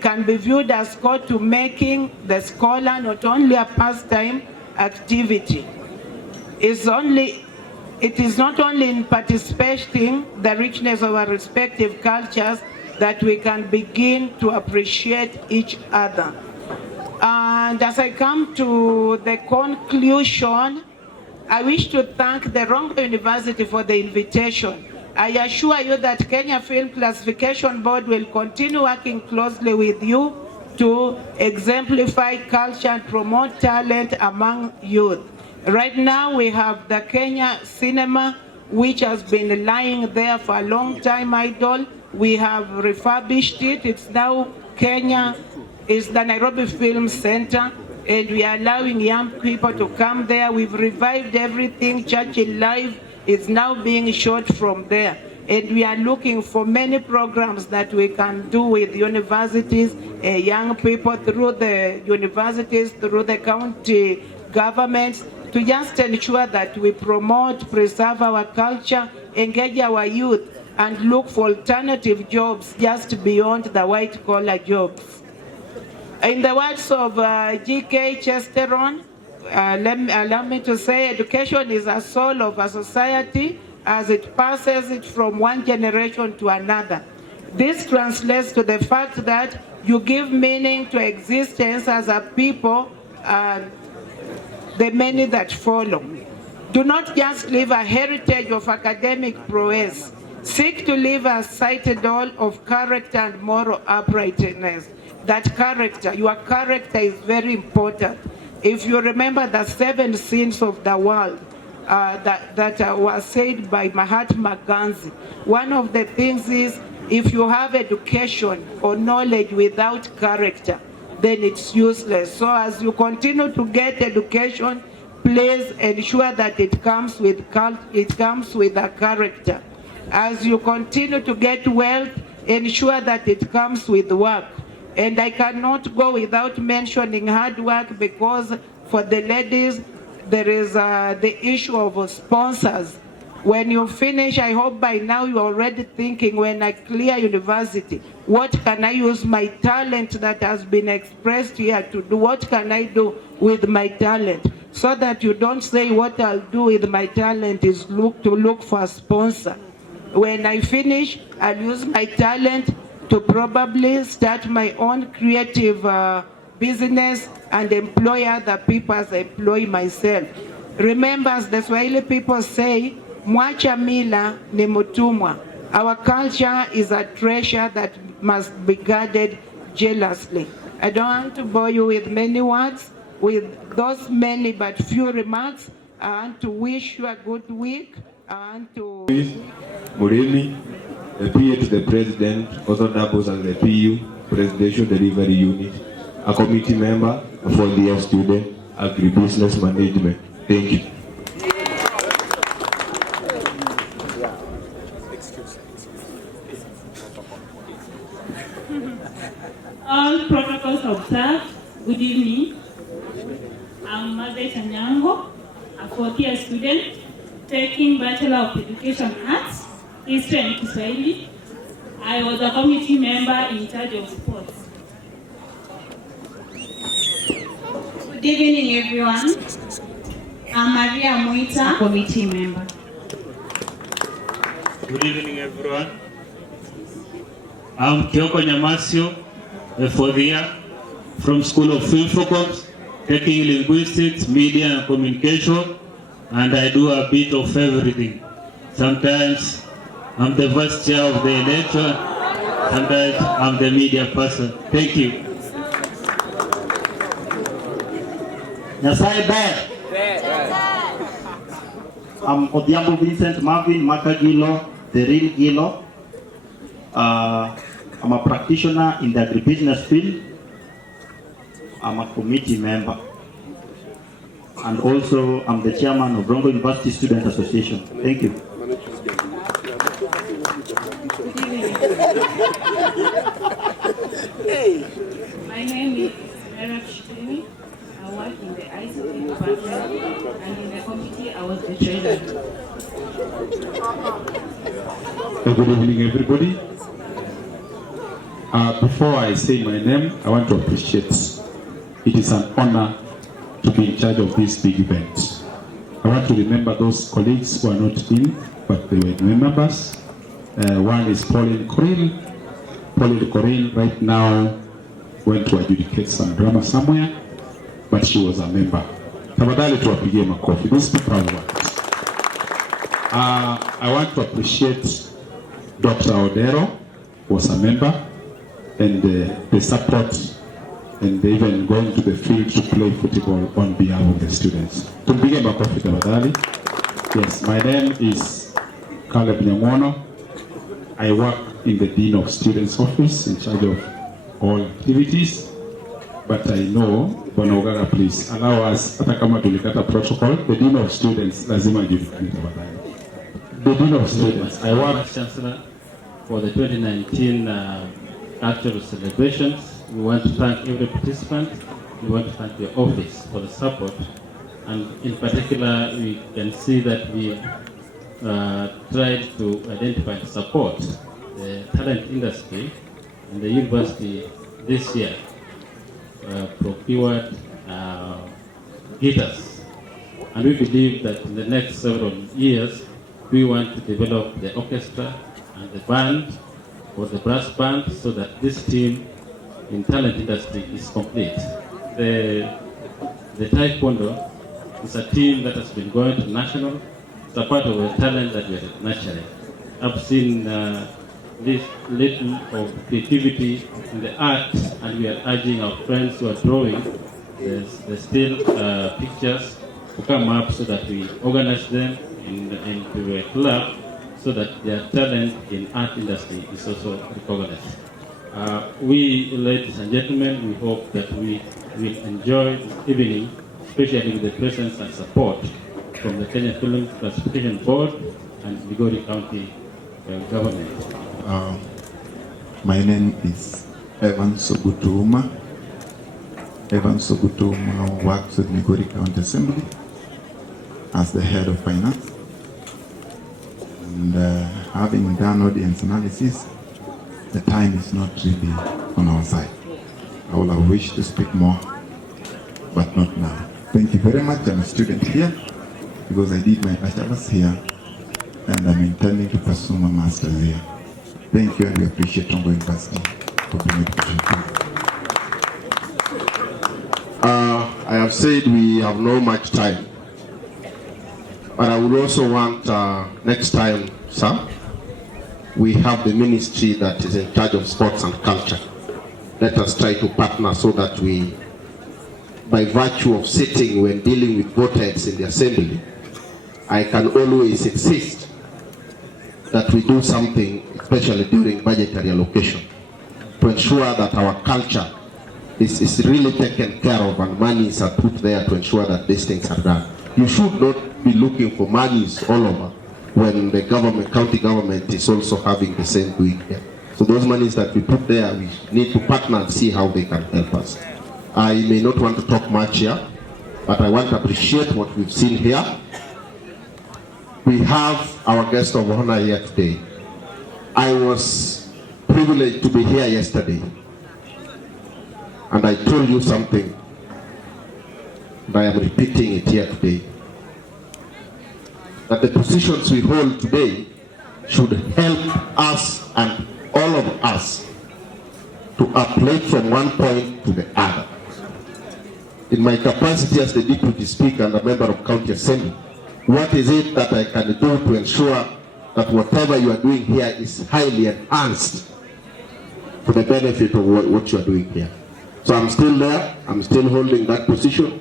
can be viewed as core to making the scholar not only a pastime activity. It is not only in participating the richness of our respective cultures that we can begin to appreciate each other. And as I come to the conclusion, I wish to thank the Rongo University for the invitation. I assure you that Kenya Film Classification Board will continue working closely with you to exemplify culture and promote talent among youth. Right now we have the Kenya cinema, which has been lying there for a long time idle. We have refurbished it. It's now Kenya, is the Nairobi Film Center, and we are allowing young people to come there. We've revived everything. Churchill Live is now being shot from there. And we are looking for many programs that we can do with universities, young people through the universities, through the county governments, to just ensure that we promote, preserve our culture, engage our youth, and look for alternative jobs just beyond the white-collar jobs. In the words of G.K. Chesterton, allow me to say, education is a soul of a society as it passes it from one generation to another. This translates to the fact that you give meaning to existence as a people and the many that follow. Do not just leave a heritage of academic prowess. Seek to live a citadel of character and moral uprightness. That character, your character is very important. If you remember the 7 sins of the world that were said by Mahatma Gandhi, one of the things is if you have education or knowledge without character, then it's useless. So as you continue to get education, please ensure that it comes with a character. As you continue to get wealth, ensure that it comes with work. And I cannot go without mentioning hard work, because for the ladies, there is the issue of sponsors. When you finish, I hope by now you're already thinking, when I clear university, what can I use my talent that has been expressed here to do? What can I do with my talent? So that you don't say what I'll do with my talent is look for a sponsor. When I finish, I'll use my talent to probably start my own creative business and employ other people as I employ myself. Remember, as the Swahili people say, mwacha mila ni mutumwa. Our culture is a treasure that must be guarded jealously. I don't want to bore you with many words. With those many but few remarks, I want to wish you a good week. I want to... Murimi, the PA to the President, also doubles as the PU, Presidential Delivery Unit, a committee member for the student, agribusiness management. Thank you. All protocols observed. Good evening. I'm Margaret Anyango, a 4th-year student taking Bachelor of Education Arts, History and Kiswahili. I was a committee member in charge of sports. Good evening, everyone. I'm Maria Muita, a committee member. Good evening, everyone. I'm Kyoko Nyamasio, a 4th year from School of Infocoms, taking linguistics, media and communication, and I do a bit of everything. Sometimes I'm the vice chair of the election, sometimes I'm the media person. Thank you. Nyasai Bear. I'm Odiambo Vincent Marvin Makagilo, the real Gilo. I'm a practitioner in the agribusiness field. I'm a committee member. And also, I'm the chairman of Rongo University Student Association. Thank you. My name is Merab Shitini. I work in the ICT department, and in the committee I was the treasurer. Good evening, everybody. Before I say my name, I want to appreciate it is an honor to be in charge of this big event. I want to remember those colleagues who are not in, but they were members. One is Pauline Corinne. Pauline Corinne right now went to adjudicate some drama somewhere, but she was a member. Tafadhali tuwapigie makofi. These people worked. I want to appreciate Dr. Odero was a member, and the support, and they even going to the field to play football on behalf of the students. Tumpige makofi tafadhali. Yes, my name is Caleb Nyang'wono. I work in the Dean of Students Office in charge of all activities, but I know, Bwana Ogaga, please allow us, hata kama tulikata protocol, the Dean of Students lazima ajulikane tafadhali. The Dean of Students. I work as Chancellor for the 2019 cultural celebrations. We want to thank every participant. We want to thank the office for the support. And in particular, we can see that we tried to identify and support the talent industry, and the university this year procured guitars. And we believe that in the next several years, we want to develop the orchestra and the band, or the brass band, so that this team in talent industry is complete. The taekwondo is a team that has been going to national. It's a part of a talent that we are nurturing. I've seen this little of creativity in the art, and we are urging our friends who are drawing the still pictures to come up so that we organize them into a club, so that their talent in art industry is also recognized. We, ladies and gentlemen, we hope that we will enjoy this evening, especially with the presence and support from the Kenya Film Classification Board and Migori County government. My name is Evan Sogutuma. Evan Sogutuma works with Migori County Assembly as the head of finance. And having done audience analysis, the time is not really on our side. I would have wished to speak more, but not now. Thank you very much. I'm a student here because I did my bachelor's here, and I'm intending to pursue my master's here. Thank you, and we appreciate Tongo University for being able to share. I have said we have not much time, but I would also want next time, sir, we have the ministry that is in charge of sports and culture. Let us try to partner so that we, by virtue of sitting when dealing with voteheads in the assembly, I can always insist that we do something, especially during budgetary allocation, to ensure that our culture is really taken care of and monies are put there to ensure that these things are done. You should not be looking for monies all over when the government, county government is also having the same doing here. So those monies that we put there, we need to partner and see how they can help us. I may not want to talk much here, but I want to appreciate what we've seen here. We have our guest of honor here today. I was privileged to be here yesterday, and I told you something, but I am repeating it here today. That the positions we hold today should help us and all of us to uplift from one point to the other. In my capacity as the Deputy Speaker and a member of County Assembly, what is it that I can do to ensure that whatever you are doing here is highly enhanced for the benefit of what you are doing here? So I'm still there, I'm still holding that position.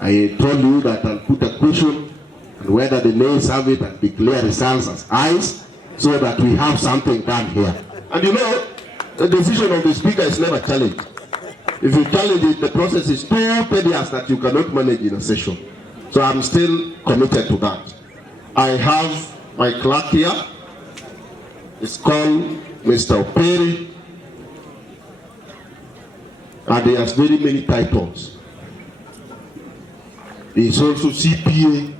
I told you that I'll put a cushion and whether the nays have it and declare results as ayes, so that we have something done here. And you know, the decision of the Speaker is never challenged. If you challenge it, the process is too tedious that you cannot manage in a session. So I'm still committed to that. I have my clerk here. It's called Mr. Operi, and he has very many titles. He is also CPA.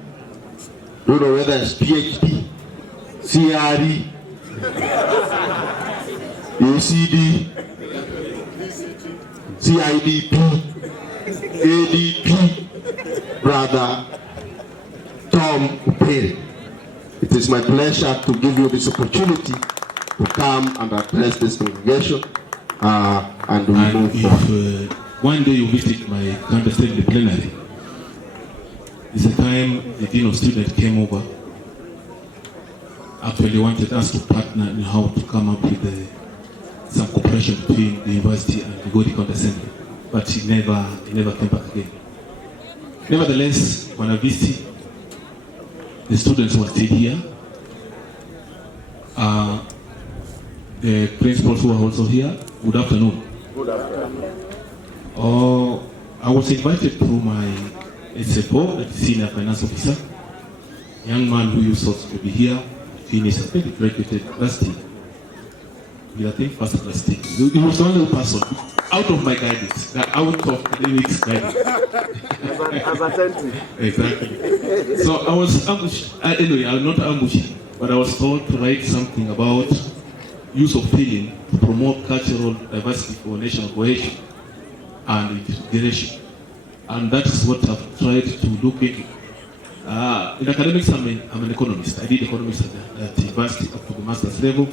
Don't know whether it's PhD, CRE, ACD, CIDP, ADP, Brother Tom Operi. It is my pleasure to give you this opportunity to come and address this congregation, and we move forward. One day you visit my County Assembly plenary, it's the time the Dean of Students came over actually wanted us to partner in how to come up with some cooperation between the university and the Godi County Assembly, but it never came back again. Nevertheless, when I visited, the students were still here. The principals were also here. Good afternoon. Good afternoon. I was invited through my SFO, the Senior Finance Officer, a young man who used to be here, finished a very graduated last year. I think first class thing. He was the only person out of my guidance, out of the week's guidance. As attentive. Exactly. So I was ambushed. Anyway, I'm not ambushing, but I was told to write something about use of feeling to promote cultural diversity for national cohesion and integration. And that is what I've tried to look into. In academics, I'm an economist. I did economics at university up to the master's level.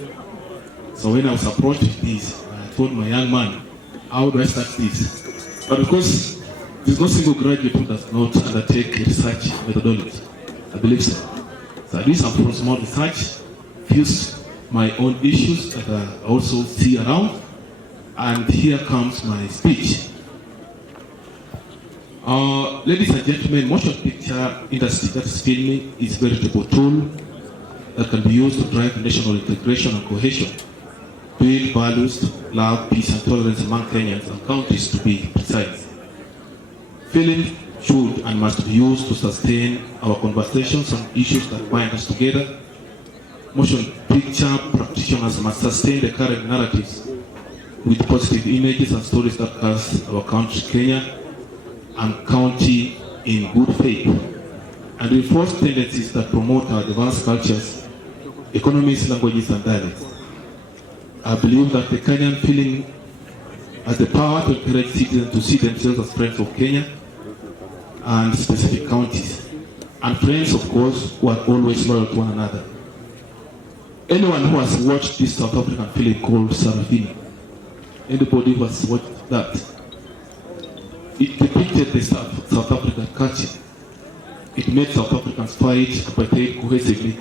So when I was approached with this, I told my young man, how do I start this? But because there's no single graduate who does not undertake research methodology, I believe so. So I did some small research, fused my own issues that I also see around, and here comes my speech. Ladies and gentlemen, motion picture industry, that is filming, is a veritable tool that can be used to drive national integration and cohesion, build values, love, peace, and tolerance among Kenyans and countries, to be precise. Film should and must be used to sustain our conversations on issues that bind us together. Motion picture practitioners must sustain the current narratives with positive images and stories that cast our country, Kenya, and county in good faith, and reinforce tendencies that promote our diverse cultures, economies, languages, and dialects. I believe that the Kenyan feeling has the power to encourage citizens to see themselves as friends of Kenya and specific counties, and friends, of course, who are always loyal to one another. Anyone who has watched this South African film called Sarafina, anybody who has watched that, it depicted the South African culture. It made South Africans fight apartheid cohesively.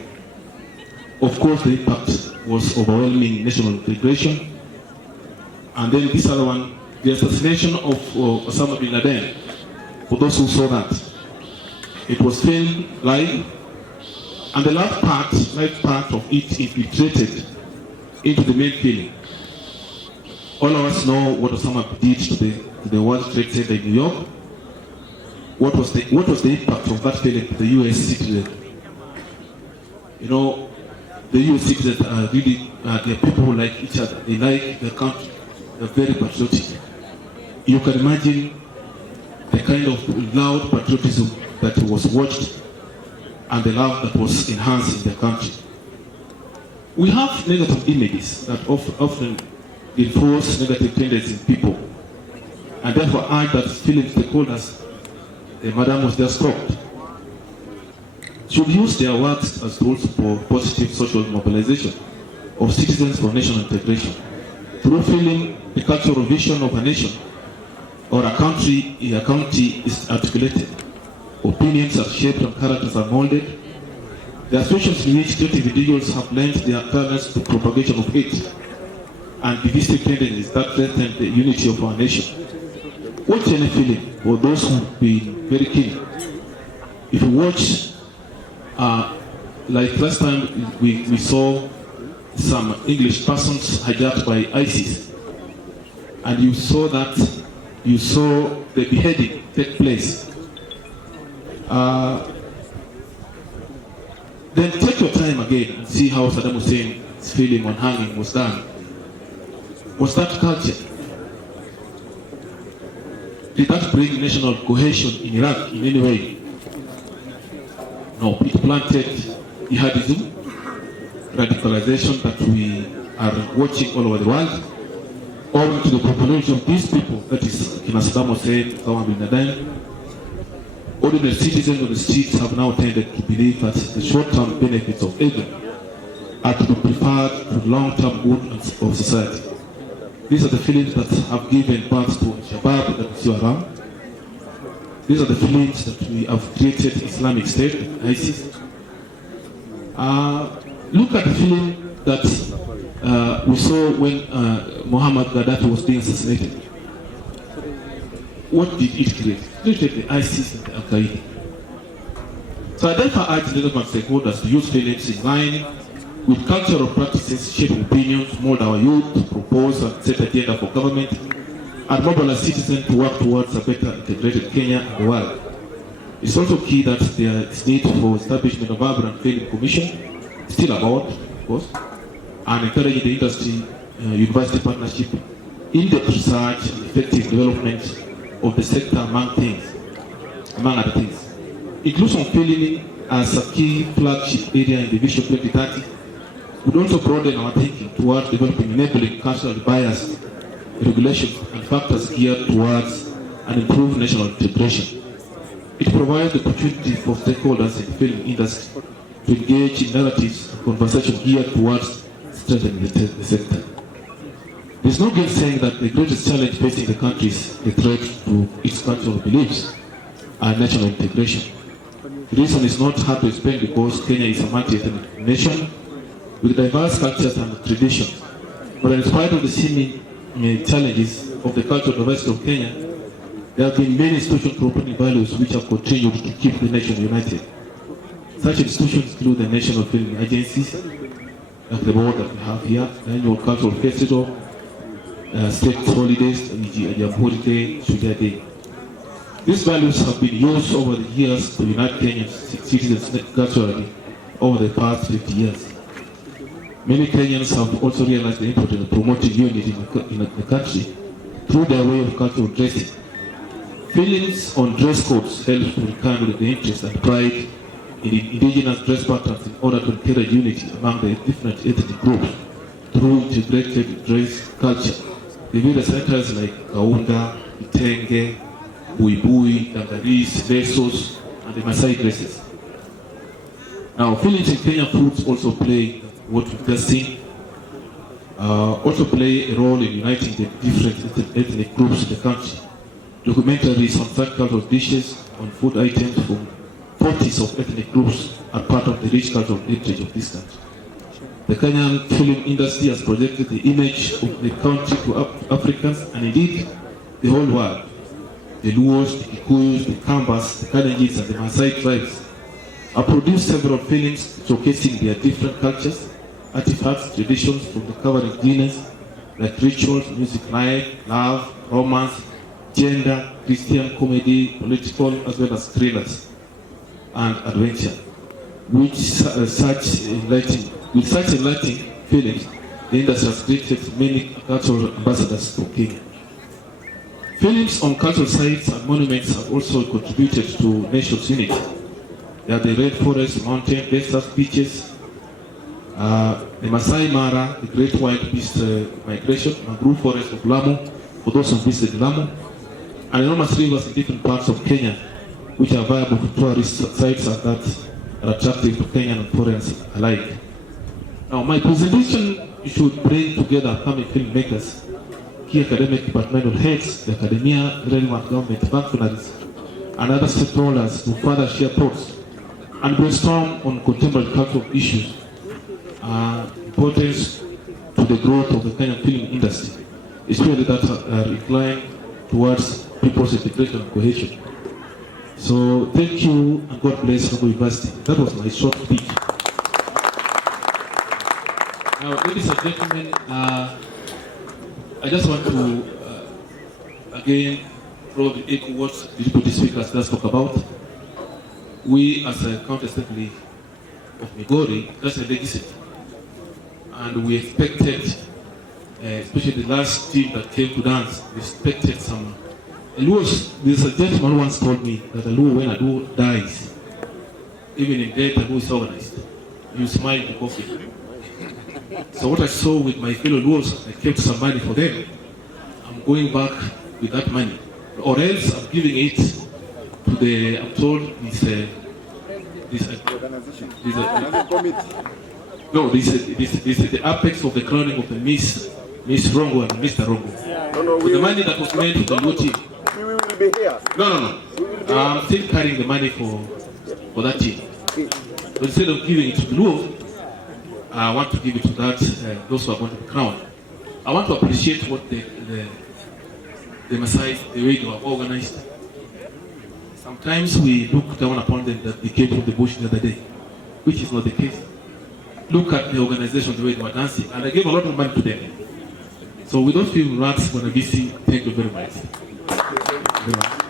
Of course, the impact was overwhelming national integration. And then this other one, the assassination of Osama bin Laden, for those who saw that. It was filmed live, and the live part of it infiltrated into the main film. All of us know what Osama did to the World Trade Center in New York. What was the impact of that film to the U.S. citizen? You know, the U.S. citizens are really, they're people who like each other. They like their country. They're very patriotic. You can imagine the kind of loud patriotism that was watched and the love that was enhanced in their country. We have negative images that often enforce negative tendencies in people, and therefore urge that feelings they called us, the madam was just stopped, should use their works as tools for positive social mobilization of citizens for national integration. Through feeling, the cultural vision of a nation or a county is articulated. Opinions are shaped and characters are molded. There are situations in which creative individuals have lent their talents to propagation of hate and divisive tendencies that threaten the unity of our nation. Watch any film, for those who've been very keen. If you watch, like last time we saw some English persons hijacked by ISIS, and you saw the beheading take place. Then take your time again and see how Saddam Hussein's film on hanging was done. Was that culture? Did that bring national cohesion in Iraq in any way? No, it planted jihadism, radicalization that we are watching all over the world, owing to the popularity of these people, that is, Saddam Hussein, Osama bin Laden. Ordinary citizens on the streets have now tended to believe that the short-term benefits of evil are to be preferred to the long-term good of society. These are the feelings that have given birth to Shabab that we see around. These are the feelings that we have created Islamic State, ISIS. Look at the film that we saw when Muhammad Gaddafi was being assassinated. What did it create? It created the ISIS and the Al-Qaeda. So I therefore urge the relevant stakeholders to use films in line with cultural practices, shape opinions, mold our youth, propose and set agenda for government, and mobilize citizens to work towards a better integrated Kenya and the world. It's also key that there is need for establishment of vibrant film commission, still about, of course, and encouraging the industry university partnership, in-depth research and effective development of the sector among other things. Inclusion filming as a key flagship area in the Vision 2030 would also broaden our thinking towards developing enabling culturally biased regulations and factors geared towards an improved national integration. It provides the opportunity for stakeholders in the film industry to engage in narratives and conversations geared towards strengthening the sector. There is no good saying that the greatest challenge facing the country is the threat to its cultural beliefs and national integration. The reason is not hard to explain because Kenya is a multi-ethnic nation with diverse cultures and traditions. But in spite of the seeming challenges of the cultural diversity of Kenya, there have been many institutional property values which have continued to keep the nation united. Such institutions include the national film agencies, like the board that we have here, the annual cultural festival, state holidays, Jamhuri Day, Shujaa Day. These values have been used over the years to unite Kenyan citizens culturally over the past 50 years. Many Kenyans have also realized the importance of promoting unity in the country through their way of cultural dressing. Films on dress codes help to rekindle the interest and pride in indigenous dress patterns in order to encourage unity among the different ethnic groups through integrated dress culture. The various centers like Kaunda, Itenge, Buibui, Dangaris, Lesos, and the Maasai dresses. Now, films in Kenyan foods also play what we've just seen, also play a role in uniting the different ethnic groups in the country. Documentaries on such cultural dishes, on food items from 40s of ethnic groups are part of the rich cultural heritage of this country. The Kenyan film industry has projected the image of the country to Africans and indeed the whole world. The Luos, the Kikuyus, the Kambas, the Kalenjins, and the Maasai tribes have produced several films showcasing their different cultures, artifacts, traditions from the covering genres like rituals, music, life, love, romance, gender, Christian, comedy, political, as well as thrillers and adventure. With such enlightening films, the industry has created many cultural ambassadors for Kenya. Films on cultural sites and monuments have also contributed to nation's unity. There are the Red Forest, mountain, deserts, beaches, the Masai Mara, the Great White Beast Migration, Mangrove Forest of Lamu, for those who visited Lamu, and enormous rivers in different parts of Kenya, which are viable for tourist sites and that are attractive to Kenyan and foreigners alike. Now, my presentation should bring together upcoming filmmakers, key academic departmental heads, the academia, relevant government functionaries, and other stakeholders to further share thoughts and brainstorm on contemporary cultural issues, importance to the growth of the Kenyan film industry, especially that are inclined towards people's integration and cohesion. So thank you and God bless Humboldt University. That was my short speech. Now, ladies and gentlemen, I just want to again probably echo what the deputy speakers just spoke about. We as a county assembly of Migori, that's a legislature, and we expected, especially the last team that came to dance, we expected some. There's a gentleman who once told me that when a Luo dies, even in death, a Luo is organized. You smile to coffee. So what I saw with my fellow Luos, I kept some money for them. I'm going back with that money. Or else I'm giving it to the, I'm told, this is the apex of the crowning of the Miss Rongo and Mr. Rongo. So the money that was meant for the Luo team. We will be here. No. I'm still carrying the money for that team. But instead of giving it to the Luo, I want to give it to that those who are going to be crowned. I want to appreciate what the Maasai, the way they were organized. Sometimes we look down upon them that they came from the bush the other day, which is not the case. Look at the organization, the way they were dancing, and I gave a lot of money to them. So we don't feel rats when we see. Thank you very much. Yes.